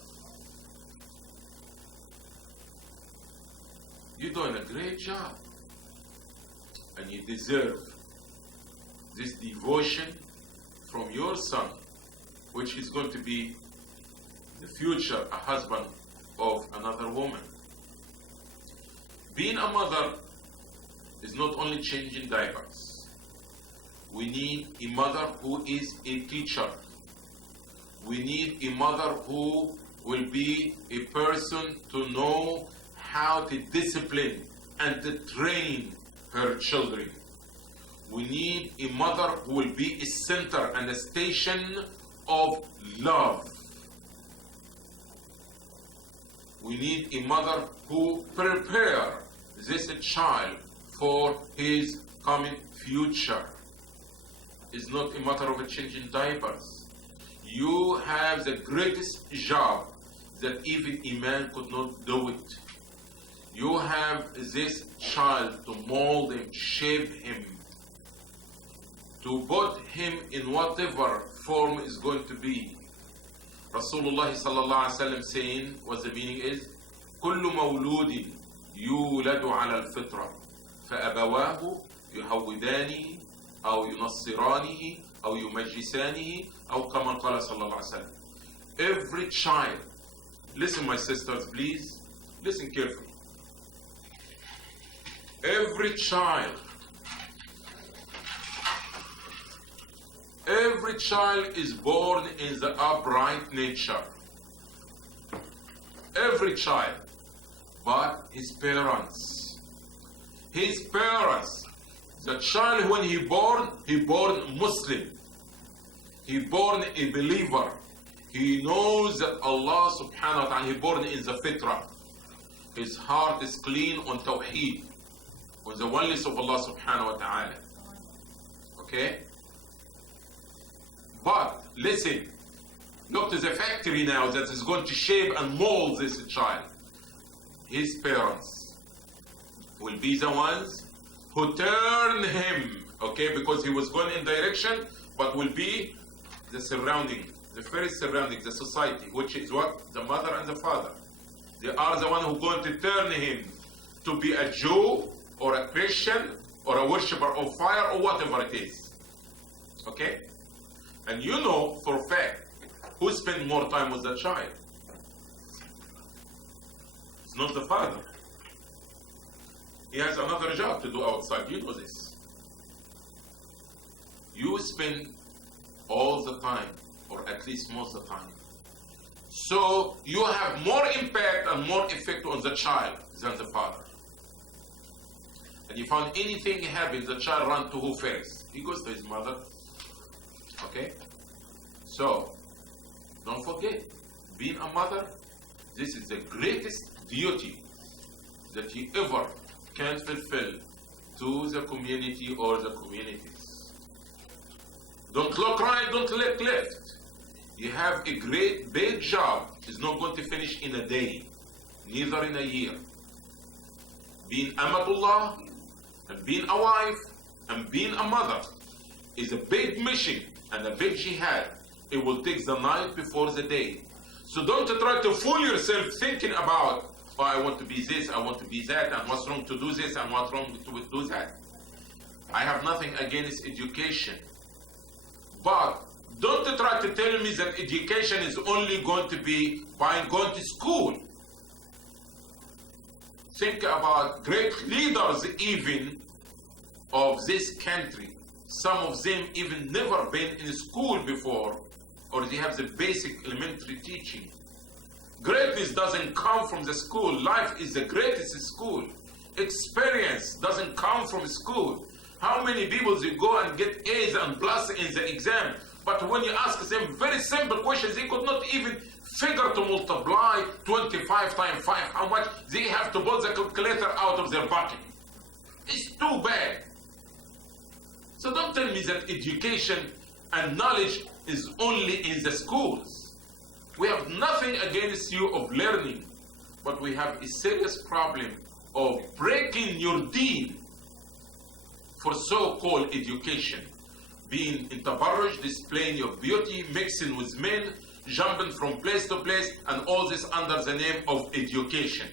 You're doing a great job. And you deserve this devotion from your son, which is going to be the future a husband of another woman. Being a mother is not only changing diapers. We need a mother who is a teacher. We need a mother who will be a person to know how to discipline and to train her children. We need a mother who will be a center and a station of love. We need a mother who prepare this child for his coming future. It's not a matter of changing diapers. You have the greatest job that even a man could not do it. You have this child to mold him, shape him, to put him in whatever form is going to be. Rasulullah sallallahu alaihi wasallam saying, what the meaning is, كل مولود يولد على الفطرة فأبواه يهودانه أو ينصرانه أو يمجسانه أو كما قال صلى الله عليه وسلم. Every child, listen my sisters please, listen carefully. Every child is born in the upright nature. Every child. But his parents, the child when he born Muslim. He born a believer. He knows that Allah subhanahu wa ta'ala, he born in the fitrah. His heart is clean on tawheed, on the oneness of Allah subhanahu wa ta'ala. Okay? But listen, look to the factory now that is going to shape and mold this child. His parents will be the ones who turn him, okay, because he was going in direction, but will be the surrounding, the first surrounding, the society, which is what? The mother and the father. They are the one who are going to turn him to be a Jew or a Christian or a worshipper of fire or whatever it is. Okay? And you know for a fact who spends more time with the child. It's not the father. He has another job to do outside. You know this. You spend all the time, or at least most of the time. So you have more impact and more effect on the child than the father. And if on anything happens, the child runs to who first? He goes to his mother. Okay? So, don't forget, being a mother, this is the greatest duty that you ever can fulfill to the community or the communities. Don't look right, don't look left. You have a great big job. It's not going to finish in a day, neither in a year. Being Amatullah and being a wife and being a mother is a big mission and a big jihad. It will take the night before the day. So don't try to fool yourself thinking about, oh, I want to be this, I want to be that, and what's wrong to do this and what's wrong to do that. I have nothing against education. But don't try to tell me that education is only going to be by going to school. Think about great leaders even of this country. Some of them even never been in school before, or they have the basic elementary teaching. Greatness doesn't come from the school. Life is the greatest school. Experience doesn't come from school. How many people they go and get A's and plus in the exam, but when you ask them very simple questions, they could not even figure to multiply 25 times 5, how much they have to pull the calculator out of their pocket. It's too bad. So don't tell me that education and knowledge is only in the schools. We have nothing against you of learning, but we have a serious problem of breaking your deen for so-called education. Being in tabarruj, displaying your beauty, mixing with men, jumping from place to place, and all this under the name of education.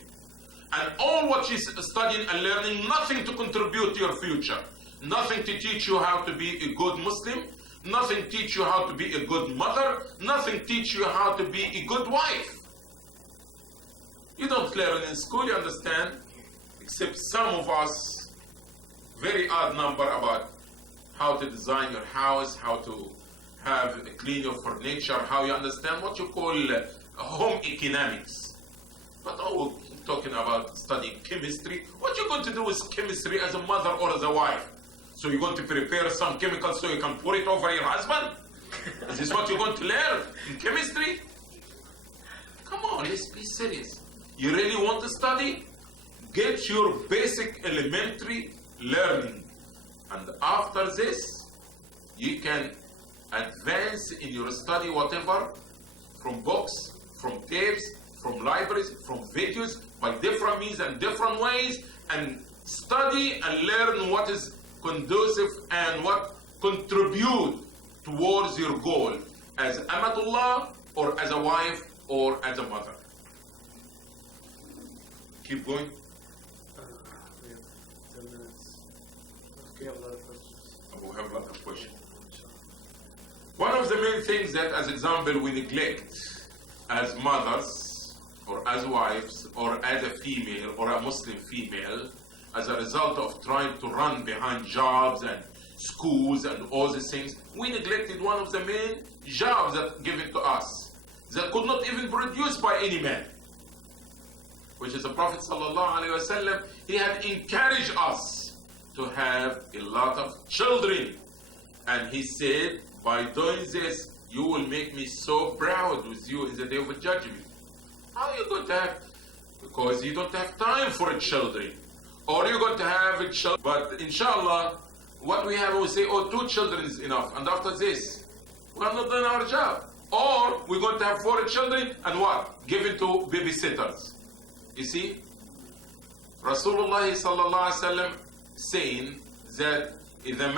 And all what you're studying and learning, nothing to contribute to your future. Nothing to teach you how to be a good Muslim. Nothing teach you how to be a good mother. Nothing teach you how to be a good wife. You don't learn in school, you understand? Except some of us, very odd number about how to design your house, how to clean your furniture, how you understand what you call home economics. But oh, talking about studying chemistry. What you going to do with chemistry as a mother or as a wife? So you're going to prepare some chemicals so you can pour it over your husband? Is this what you're going to learn in chemistry? Come on, let's be serious. You really want to study? Get your basic elementary learning. And after this, you can advance in your study whatever, from books, from tapes, from libraries, from videos, by different means and different ways, and study and learn what is conducive and what contribute towards your goal as Amatullah or as a wife or as a mother. Keep going. We have 10 minutes. Okay, a lot of questions. We have a lot of questions. One of the main things that, as example, we neglect as mothers or as wives or as a female or a Muslim female, as a result of trying to run behind jobs and schools and all these things, we neglected one of the main jobs that given to us that could not even be produced by any man, which is the Prophet ﷺ. He had encouraged us to have a lot of children, and he said, by doing this, you will make me so proud with you in the day of judgment. How are you going to have? Because you don't have time for children. Or you're going to have a child. But inshallah, what we have, we say, oh, 2 children is enough. And after this, we have not done our job. Or we're going to have 4 children and what? Given to babysitters. You see? Rasulullah sallallahu alaihi wasallam saying that إذا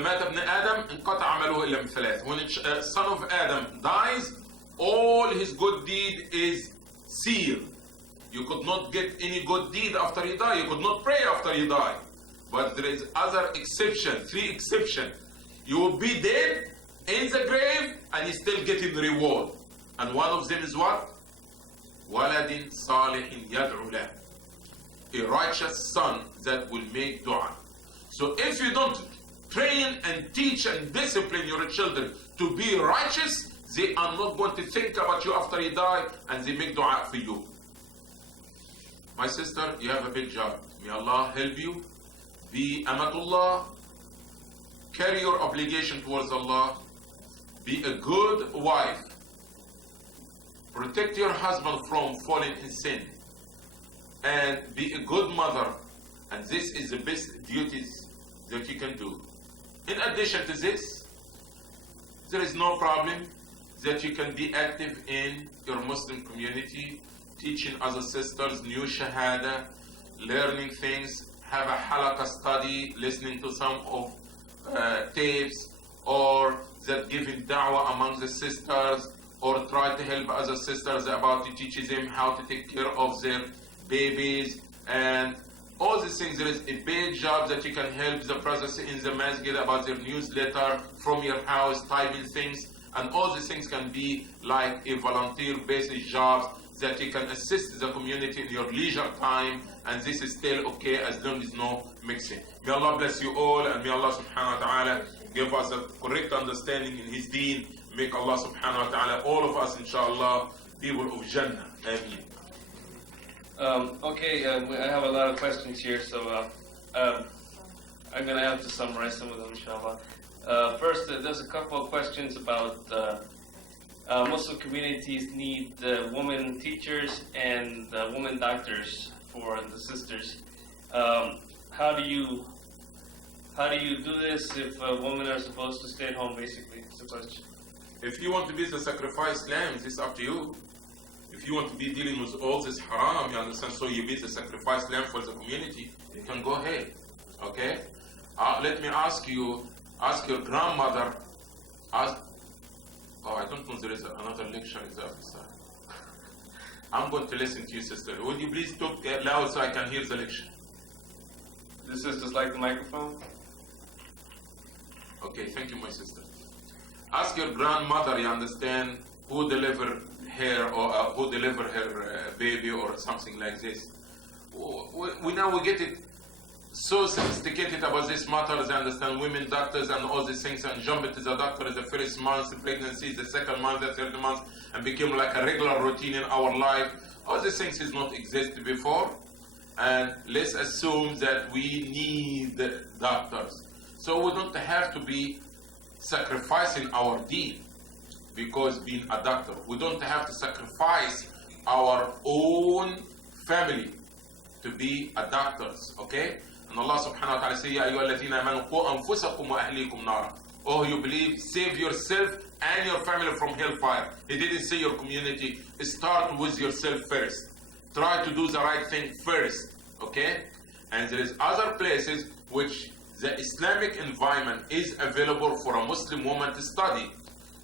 مات ابن آدم انقطع عمله إلا من 3. When a son of Adam dies, all his good deed is sealed. You could not get any good deed after he died. You could not pray after he died. But there is other exception, 3 exceptions. You will be dead in the grave and you still getting reward. And one of them is what? وَلَدٍ صَالِحٍ يَدْعُ لَهُ. A righteous son that will make dua. So if you don't train and teach and discipline your children to be righteous, they are not going to think about you after you die and they make dua for you. My sister, you have a big job. May Allah help you. Be Amatullah. Carry your obligation towards Allah. Be a good wife. Protect your husband from falling in sin. And be a good mother. And this is the best duties that you can do. In addition to this, there is no problem that you can be active in your Muslim community, teaching other sisters new shahada, learning things, have a halaqah study, listening to some of tapes, or that giving da'wah among the sisters, or try to help other sisters about to teach them how to take care of their babies, and all these things. There is a big job that you can help the brothers in the masjid about their newsletter from your house, typing things, and all these things can be like a volunteer-based job that you can assist the community in your leisure time, and this is still okay as long as no mixing. May Allah bless you all, and may Allah subhanahu wa ta'ala give us a correct understanding in His deen. Make Allah subhanahu wa ta'ala, all of us, inshallah, people of Jannah. Ameen. Okay, I have a lot of questions here, so I'm going to have to summarize some of them, inshallah. First, there's a couple of questions about Muslim communities need women teachers and women doctors for the sisters. How do you do this if women are supposed to stay at home, basically? It's the question. If you want to be the sacrifice lamb, it's up to you. If you want to be dealing with all this haram, you understand, so you be the sacrifice lamb for the community, you can go ahead. Okay? Let me ask you, ask your grandmother, I don't know, there is another lecture in the other side. I'm going to listen to you, sister. Would you please talk loud so I can hear the lecture? The sisters like the microphone? Okay, thank you, my sister. Ask your grandmother, you understand, who delivered her or who delivered her baby or something like this. We now get it so sophisticated about these matters. I understand women doctors and all these things, and jump into the doctor the first month, the pregnancy, the second month, the third month, and became like a regular routine in our life. All these things has not existed before, and let's assume that we need doctors. So we don't have to be sacrificing our deen because being a doctor. We don't have to sacrifice our own family to be a doctors, okay? And Allah subhanahu wa ta'ala says, Ya ayyuhalladhina amanu qu anfusakum wa ahlikum nara. Oh, you believe, save yourself and your family from hellfire. He didn't say your community. Start with yourself first. Try to do the right thing first, okay? And there is other places which the Islamic environment is available for a Muslim woman to study.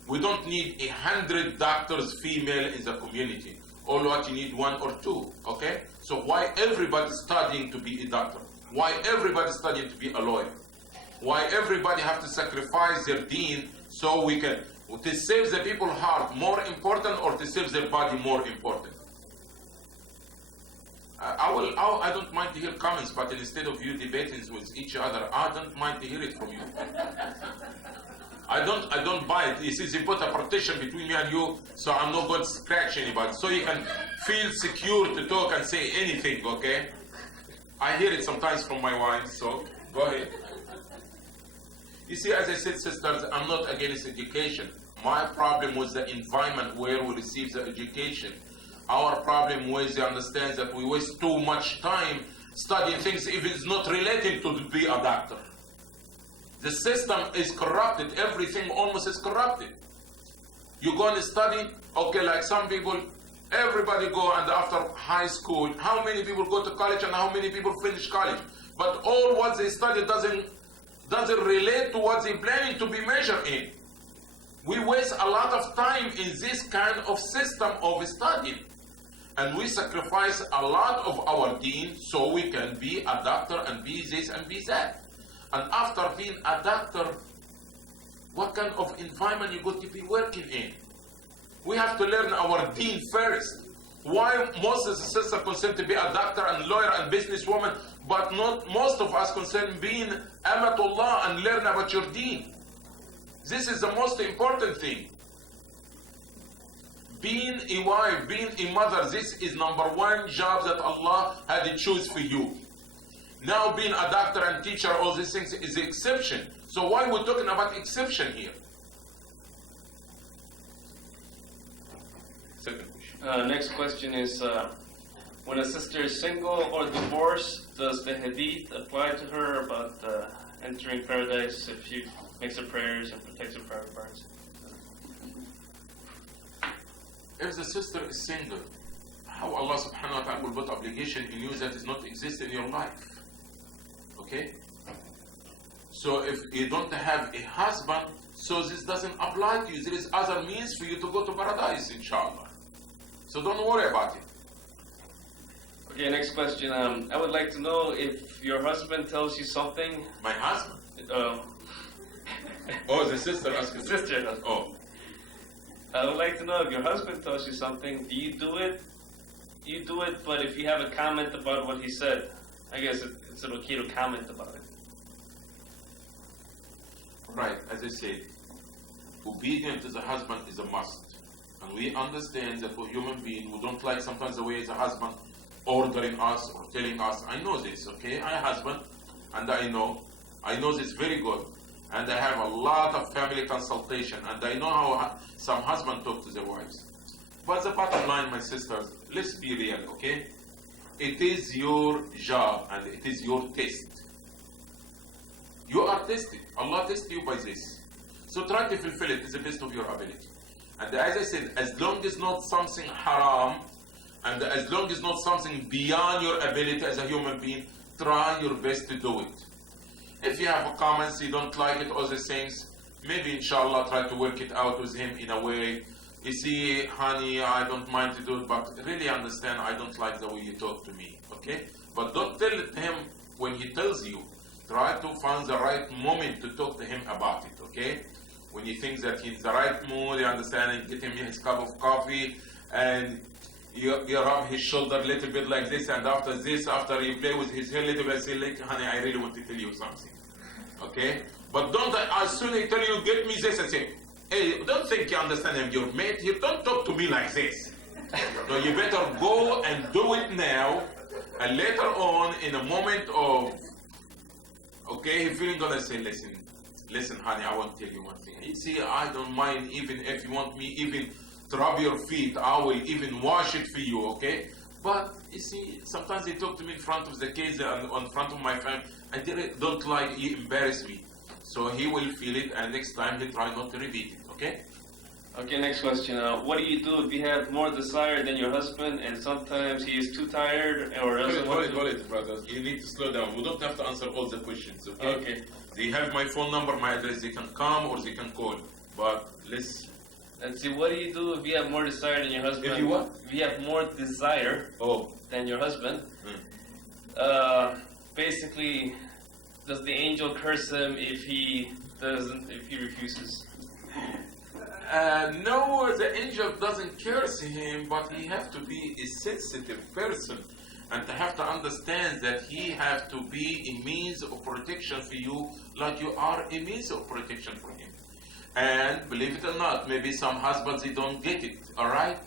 We don't need 100 doctors female in the community. All what you need 1 or 2, okay? So why everybody studying to be a doctor? Why everybody studying to be a lawyer? Why everybody have to sacrifice their deen so we can, to save the people's heart more important or to save their body more important? I don't mind to hear comments, but instead of you debating with each other, I don't mind to hear it from you. I don't buy it. You see, they put a partition between me and you, so I'm not going to scratch anybody. So you can feel secure to talk and say anything, okay? I hear it sometimes from my wife, so go ahead. You see, as I said, sisters, I'm not against education. My problem was the environment where we receive the education. Our problem was to understand that we waste too much time studying things if it's not related to be a doctor. The system is corrupted. Everything almost is corrupted. You go and study, okay, like some people, everybody go, and after high school, how many people go to college and how many people finish college? But all what they study doesn't relate to what they're planning to be measured in. We waste a lot of time in this kind of system of studying. And we sacrifice a lot of our deen so we can be a doctor and be this and be that. And after being a doctor, what kind of environment you going to be working in? We have to learn our deen first. Why most of the sisters concerned to be a doctor and lawyer and businesswoman, but not most of us concerned being amatullah and learn about your deen? This is the most important thing. Being a wife, being a mother, this is number 1 job that Allah had to choose for you. Now being a doctor and teacher, all these things is the exception. So why are we talking about exception here? Second question. Next question is, when a sister is single or divorced, does the hadith apply to her about entering paradise if she makes her prayers and protects her private parts? if the sister is single, how Allah subhanahu wa ta'ala will put obligation in you that does not exist in your life? Okay? So if you don't have a husband, so this doesn't apply to you. There is other means for you to go to paradise, inshallah. So don't worry about it. Okay, next question. I would like to know if your husband tells you something. My husband? Oh, the sister asked me. Sister. Oh. I would like to know if your husband tells you something, do you do it? You do it, but if you have a comment about what he said, I guess it's okay to comment about it. Right, as I said, obedience to the husband is a must. And we understand that for human beings, we don't like sometimes the way the husband ordering us or telling us. I know this, okay? I have a husband, and I know this very good. And I have a lot of family consultation, and I know how some husbands talk to their wives. But the bottom line, my sisters, let's be real, okay? It is your job, and it is your test. You are tested. Allah tests you by this. So try to fulfill it to the best of your ability. And as I said, as long as not something haram, and as long as not something beyond your ability as a human being, try your best to do it. If you have comments, you don't like it, other things, maybe inshallah try to work it out with him in a way. You see, honey, I don't mind to do it, but really understand I don't like the way you talk to me, okay? But don't tell him when he tells you. Try to find the right moment to talk to him about it, okay? When you think that he's in the right mood, you understand, and get him his cup of coffee, and you rub his shoulder a little bit like this, and after you play with his hair a little bit, say, like, honey, I really want to tell you something, okay? But don't, as soon as he tell you, get me this, and say, hey, don't think you understand him, your mate here, don't talk to me like this. So you better go and do it now, and later on, in a moment of, okay, if you're gonna say, listen, honey, I want to tell you one thing. You see, I don't mind even if you want me even to rub your feet, I will even wash it for you, okay? But you see, sometimes they talk to me in front of the kids and in front of my family. I don't like, he embarrass me. So he will feel it, and next time he try not to repeat it, okay? Okay, next question. What do you do if you have more desire than your husband, and sometimes he is too tired or doesn't want to? Hold it, brothers. You need to slow down. We don't have to answer all the questions, okay? Okay. They have my phone number, my address. They can come or they can call. But let's If you what? If you have more desire than your husband, basically, does the angel curse him if he refuses? No, the angel doesn't curse him, but he has to be a sensitive person and to have to understand that he has to be a means of protection for you like you are a means of protection for him. And believe it or not, maybe some husbands, they don't get it, all right?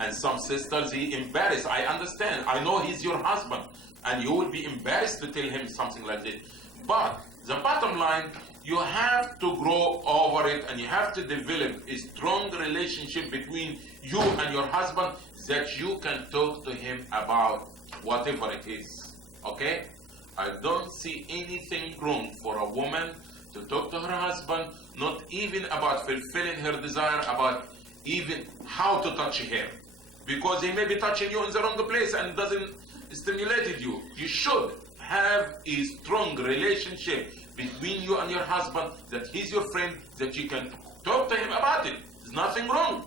And some sisters, they embarrassed. I understand. I know he's your husband, and you will be embarrassed to tell him something like this. But the bottom line, you have to grow over it, and you have to develop a strong relationship between you and your husband that you can talk to him about whatever it is, okay? I don't see anything wrong for a woman to talk to her husband, not even about fulfilling her desire, about even how to touch her. Because he may be touching you in the wrong place and doesn't stimulate you. You should have a strong relationship between you and your husband, that he's your friend, that you can talk to him about it. There's nothing wrong.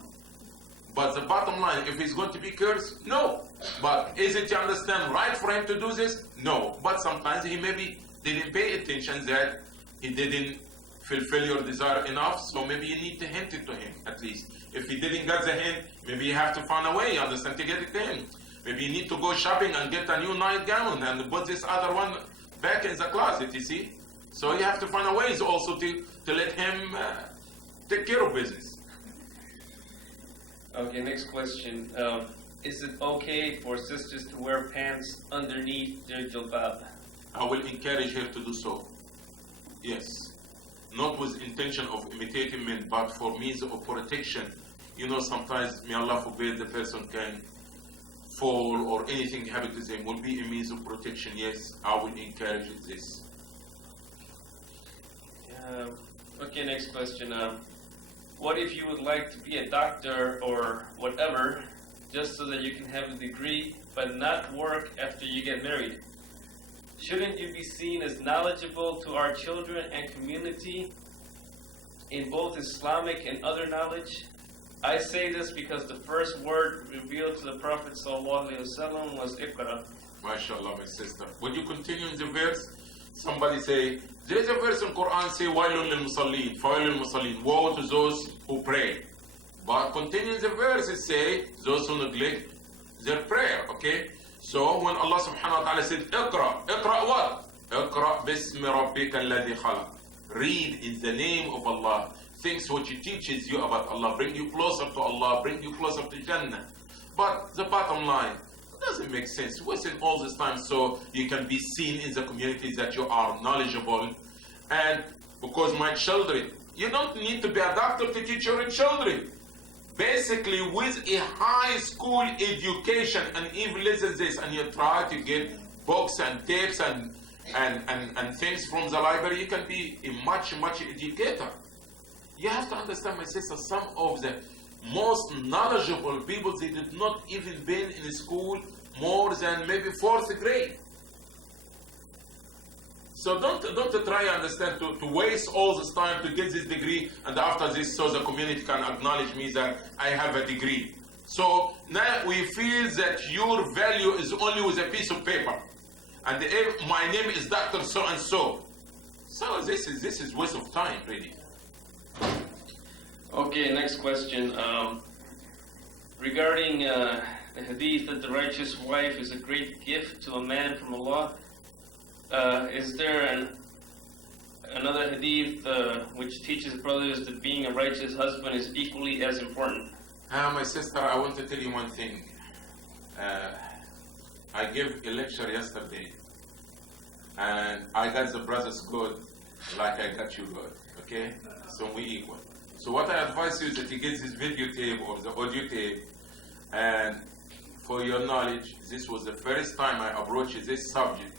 But the bottom line, if he's going to be cursed, no. But is it, you understand, right for him to do this? No. But sometimes he maybe didn't pay attention that he didn't fulfill your desire enough, so maybe you need to hint it to him, at least. If he didn't get the hint, maybe you have to find a way, you understand, to get it to him. Maybe you need to go shopping and get a new nightgown and put this other one back in the closet, you see? So you have to find a ways also to let him take care of business. Okay, next question. Is it okay for sisters to wear pants underneath their jilbab? I will encourage her to do so. Yes. Not with intention of imitating men, but for means of protection. You know, sometimes, may Allah forbid, the person can fall or anything happen to them. Will be a means of protection. Yes, I will encourage this. Okay, next question. what if you would like to be a doctor or whatever, just so that you can have a degree, but not work after you get married? Shouldn't you be seen as knowledgeable to our children and community in both Islamic and other knowledge? I say this because the first word revealed to the Prophet ﷺ was Iqra. MashaAllah, my sister. When you continue in the verse, somebody say, there is a verse in Quran say, Wailun lil musallin, Fawailun lil musallin, woe to those who pray. But continue in the verse, it say, those who neglect their prayer, okay? So when Allah subhanahu wa ta'ala said, Iqra, Iqra what? Iqra bismi rabbika alladhi khalaq. Read in the name of Allah. Things which He teaches you about Allah, bring you closer to Allah, bring you closer to Jannah. But the bottom line, it doesn't make sense. Wasting all this time so you can be seen in the community that you are knowledgeable. And because my children, you don't need to be a doctor to teach your children. Basically, with a high school education, and even listen this, and you try to get books and tapes and things from the library, you can be a much educator. You have to understand, my sister, some of the most knowledgeable people, they did not even been in school more than maybe 4th grade. So don't try to understand to waste all this time to get this degree, and after this so the community can acknowledge me that I have a degree. So now we feel that your value is only with a piece of paper, and if my name is Dr. So and so. So this is waste of time, really. Okay, next question. Regarding the hadith that the righteous wife is a great gift to a man from Allah, is there another hadith which teaches brothers that being a righteous husband is equally as important? My sister, I want to tell you one thing. I gave a lecture yesterday, and I got the brothers good like I got you good, okay? So we equal. So what I advise you is that you get this videotape or the audio tape, and for your knowledge, this was the first time I approached this subject.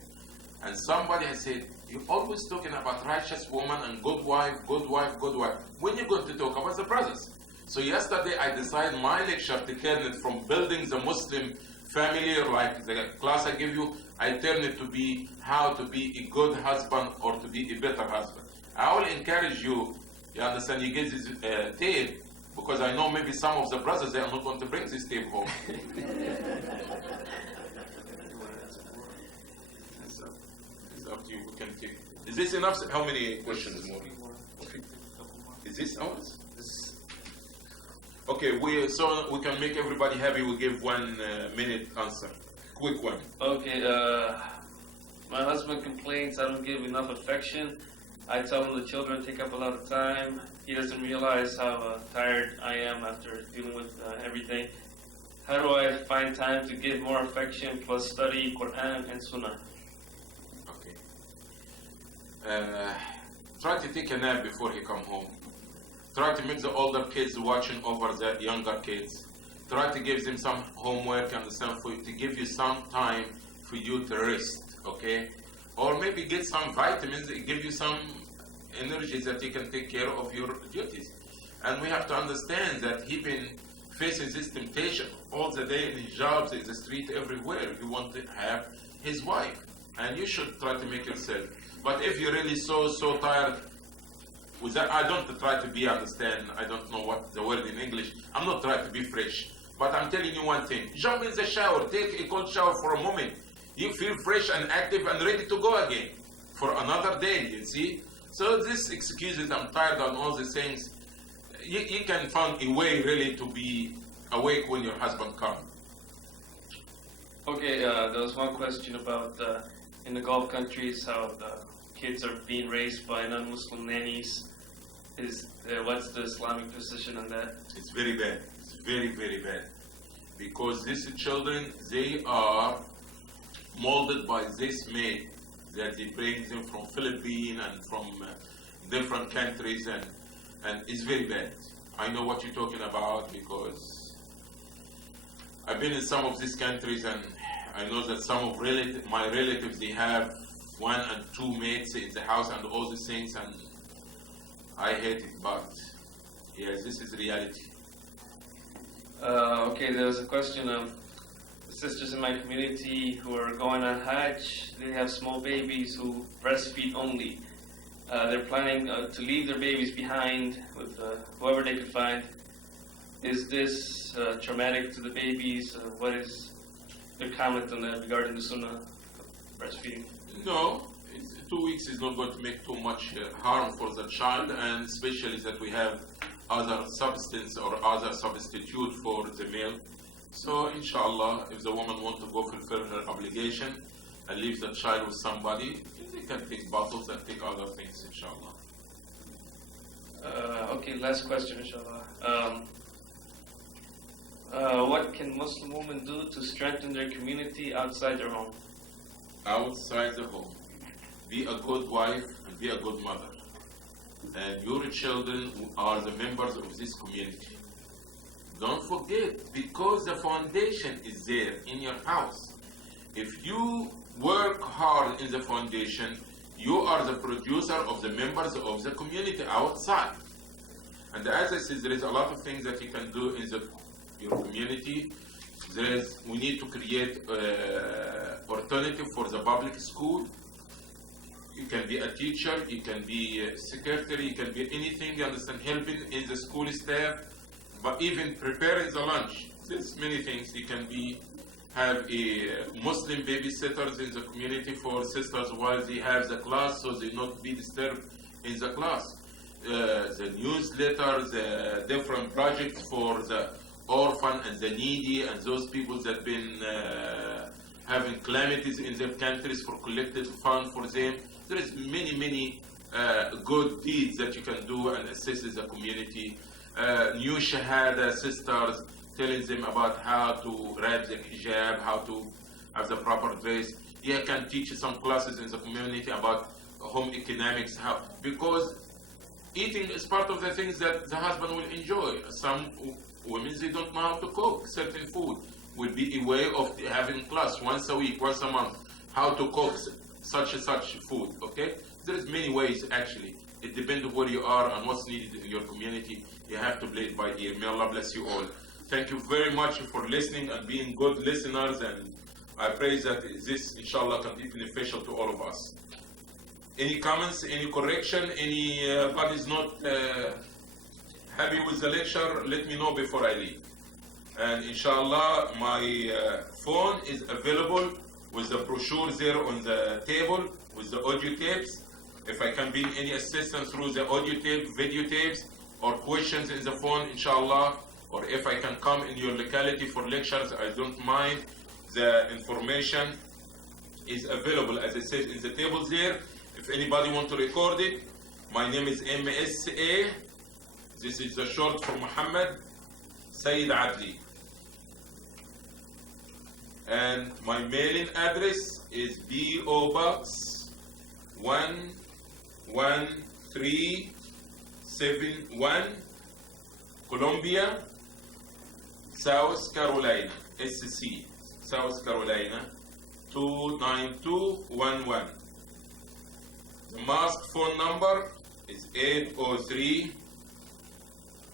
And somebody has said, you're always talking about righteous woman and good wife, good wife, good wife. When you're going to talk about the brothers? So yesterday I decided my lecture to turn it from building the Muslim family, like the class I give you, I turn it to be how to be a good husband or to be a better husband. I will encourage you, you understand, you get this tape, because I know maybe some of the brothers, they are not going to bring this tape home. It's up to you, we can take. Is this enough? How many questions more? Is this ours? Okay, so we can make everybody happy. We give 1 minute answer. Quick one. Okay, my husband complains I don't give enough affection. I tell him the children take up a lot of time. He doesn't realize how tired I am after dealing with everything. How do I find time to give more affection plus study Quran and Sunnah? Okay. Try to take a nap before he come home. Try to make the older kids watching over the younger kids. Try to give them some homework, understand, to give you some time for you to rest, okay? Or maybe get some vitamins that give you some energy that you can take care of your duties. And we have to understand that he been facing this temptation all the day in his jobs, in the street, everywhere. You want to have his wife, and you should try to make yourself. But if you're really so tired, with that, I don't try to be, understand, I don't know what the word in English, I'm not trying to be fresh. But I'm telling you one thing, jump in the shower, take a cold shower for a moment. You feel fresh and active and ready to go again for another day, you see? So this excuses, I'm tired and all these things, you can find a way really to be awake when your husband comes. Okay, there was one question about in the Gulf countries how the kids are being raised by non-Muslim nannies. What's the Islamic position on that? It's very bad. It's very, very bad. Because these children, they are molded by this maid that they bring them from Philippines and from different countries, and it's very bad. I know what you're talking about because I've been in some of these countries, and I know that some of my relatives, they have 1 and 2 maids in the house and all these things, and I hate it, but Yes, this is reality. Okay, there was a question of sisters in my community who are going on Hajj. They have small babies who breastfeed only. They're planning to leave their babies behind with whoever they could find. Is this traumatic to the babies? What is their comment on that regarding the sunnah of breastfeeding? No, 2 weeks is not going to make too much harm for the child, and especially that we have other substance or other substitute for the male. So inshallah, if the woman wants to go fulfill her obligation and leave the child with somebody, they can take bottles and take other things, inshallah. Okay, last question, inshallah. What can Muslim women do to strengthen their community outside their home? Outside the home, be a good wife and be a good mother. And your children are the members of this community. Don't forget, because the foundation is there in your house. If you work hard in the foundation, you are the producer of the members of the community outside. And as I said, there is a lot of things that you can do in your community. We need to create alternative for the public school. You can be a teacher, you can be a secretary, you can be anything, you understand, helping in the school staff, but even preparing the lunch. There's many things. You can have a Muslim babysitters in the community for sisters while they have the class, so they not be disturbed in the class. The newsletter, the different projects for the orphan and the needy and those people that been having calamities in their countries, for collected fund for them. There is many good deeds that you can do and assist the community. New Shahada sisters, telling them about how to wrap the hijab, how to have the proper dress. You can teach some classes in the community about home economics, because eating is part of the things that the husband will enjoy. Some women, they don't know how to cook certain food. Will be a way of having class once a week, once a month, how to cook such and such food, okay? There's many ways, actually. It depends on where you are and what's needed in your community. You have to play it by ear. May Allah bless you all. Thank you very much for listening and being good listeners, and I pray that this, inshallah, can be beneficial to all of us. Any comments, any correction, anybody's not happy with the lecture, let me know before I leave. And inshallah, my phone is available with the brochure there on the table with the audio tapes. If I can be any assistance through the audio tape, video tapes, or questions in the phone, inshallah, or if I can come in your locality for lectures, I don't mind. The information is available, as I said, in the tables there. If anybody want to record it, my name is MSA. This is the short for Muhammad, Sayyid Adly. And my mailing address is P.O. Box 11371, Columbia, South Carolina, SC, South Carolina, 29211. The mosque phone number is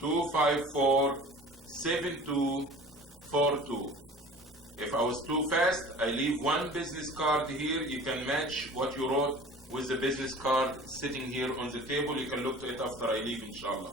803-254-7242. If I was too fast, I leave one business card here. You can match what you wrote with the business card sitting here on the table. You can look to it after I leave, inshallah.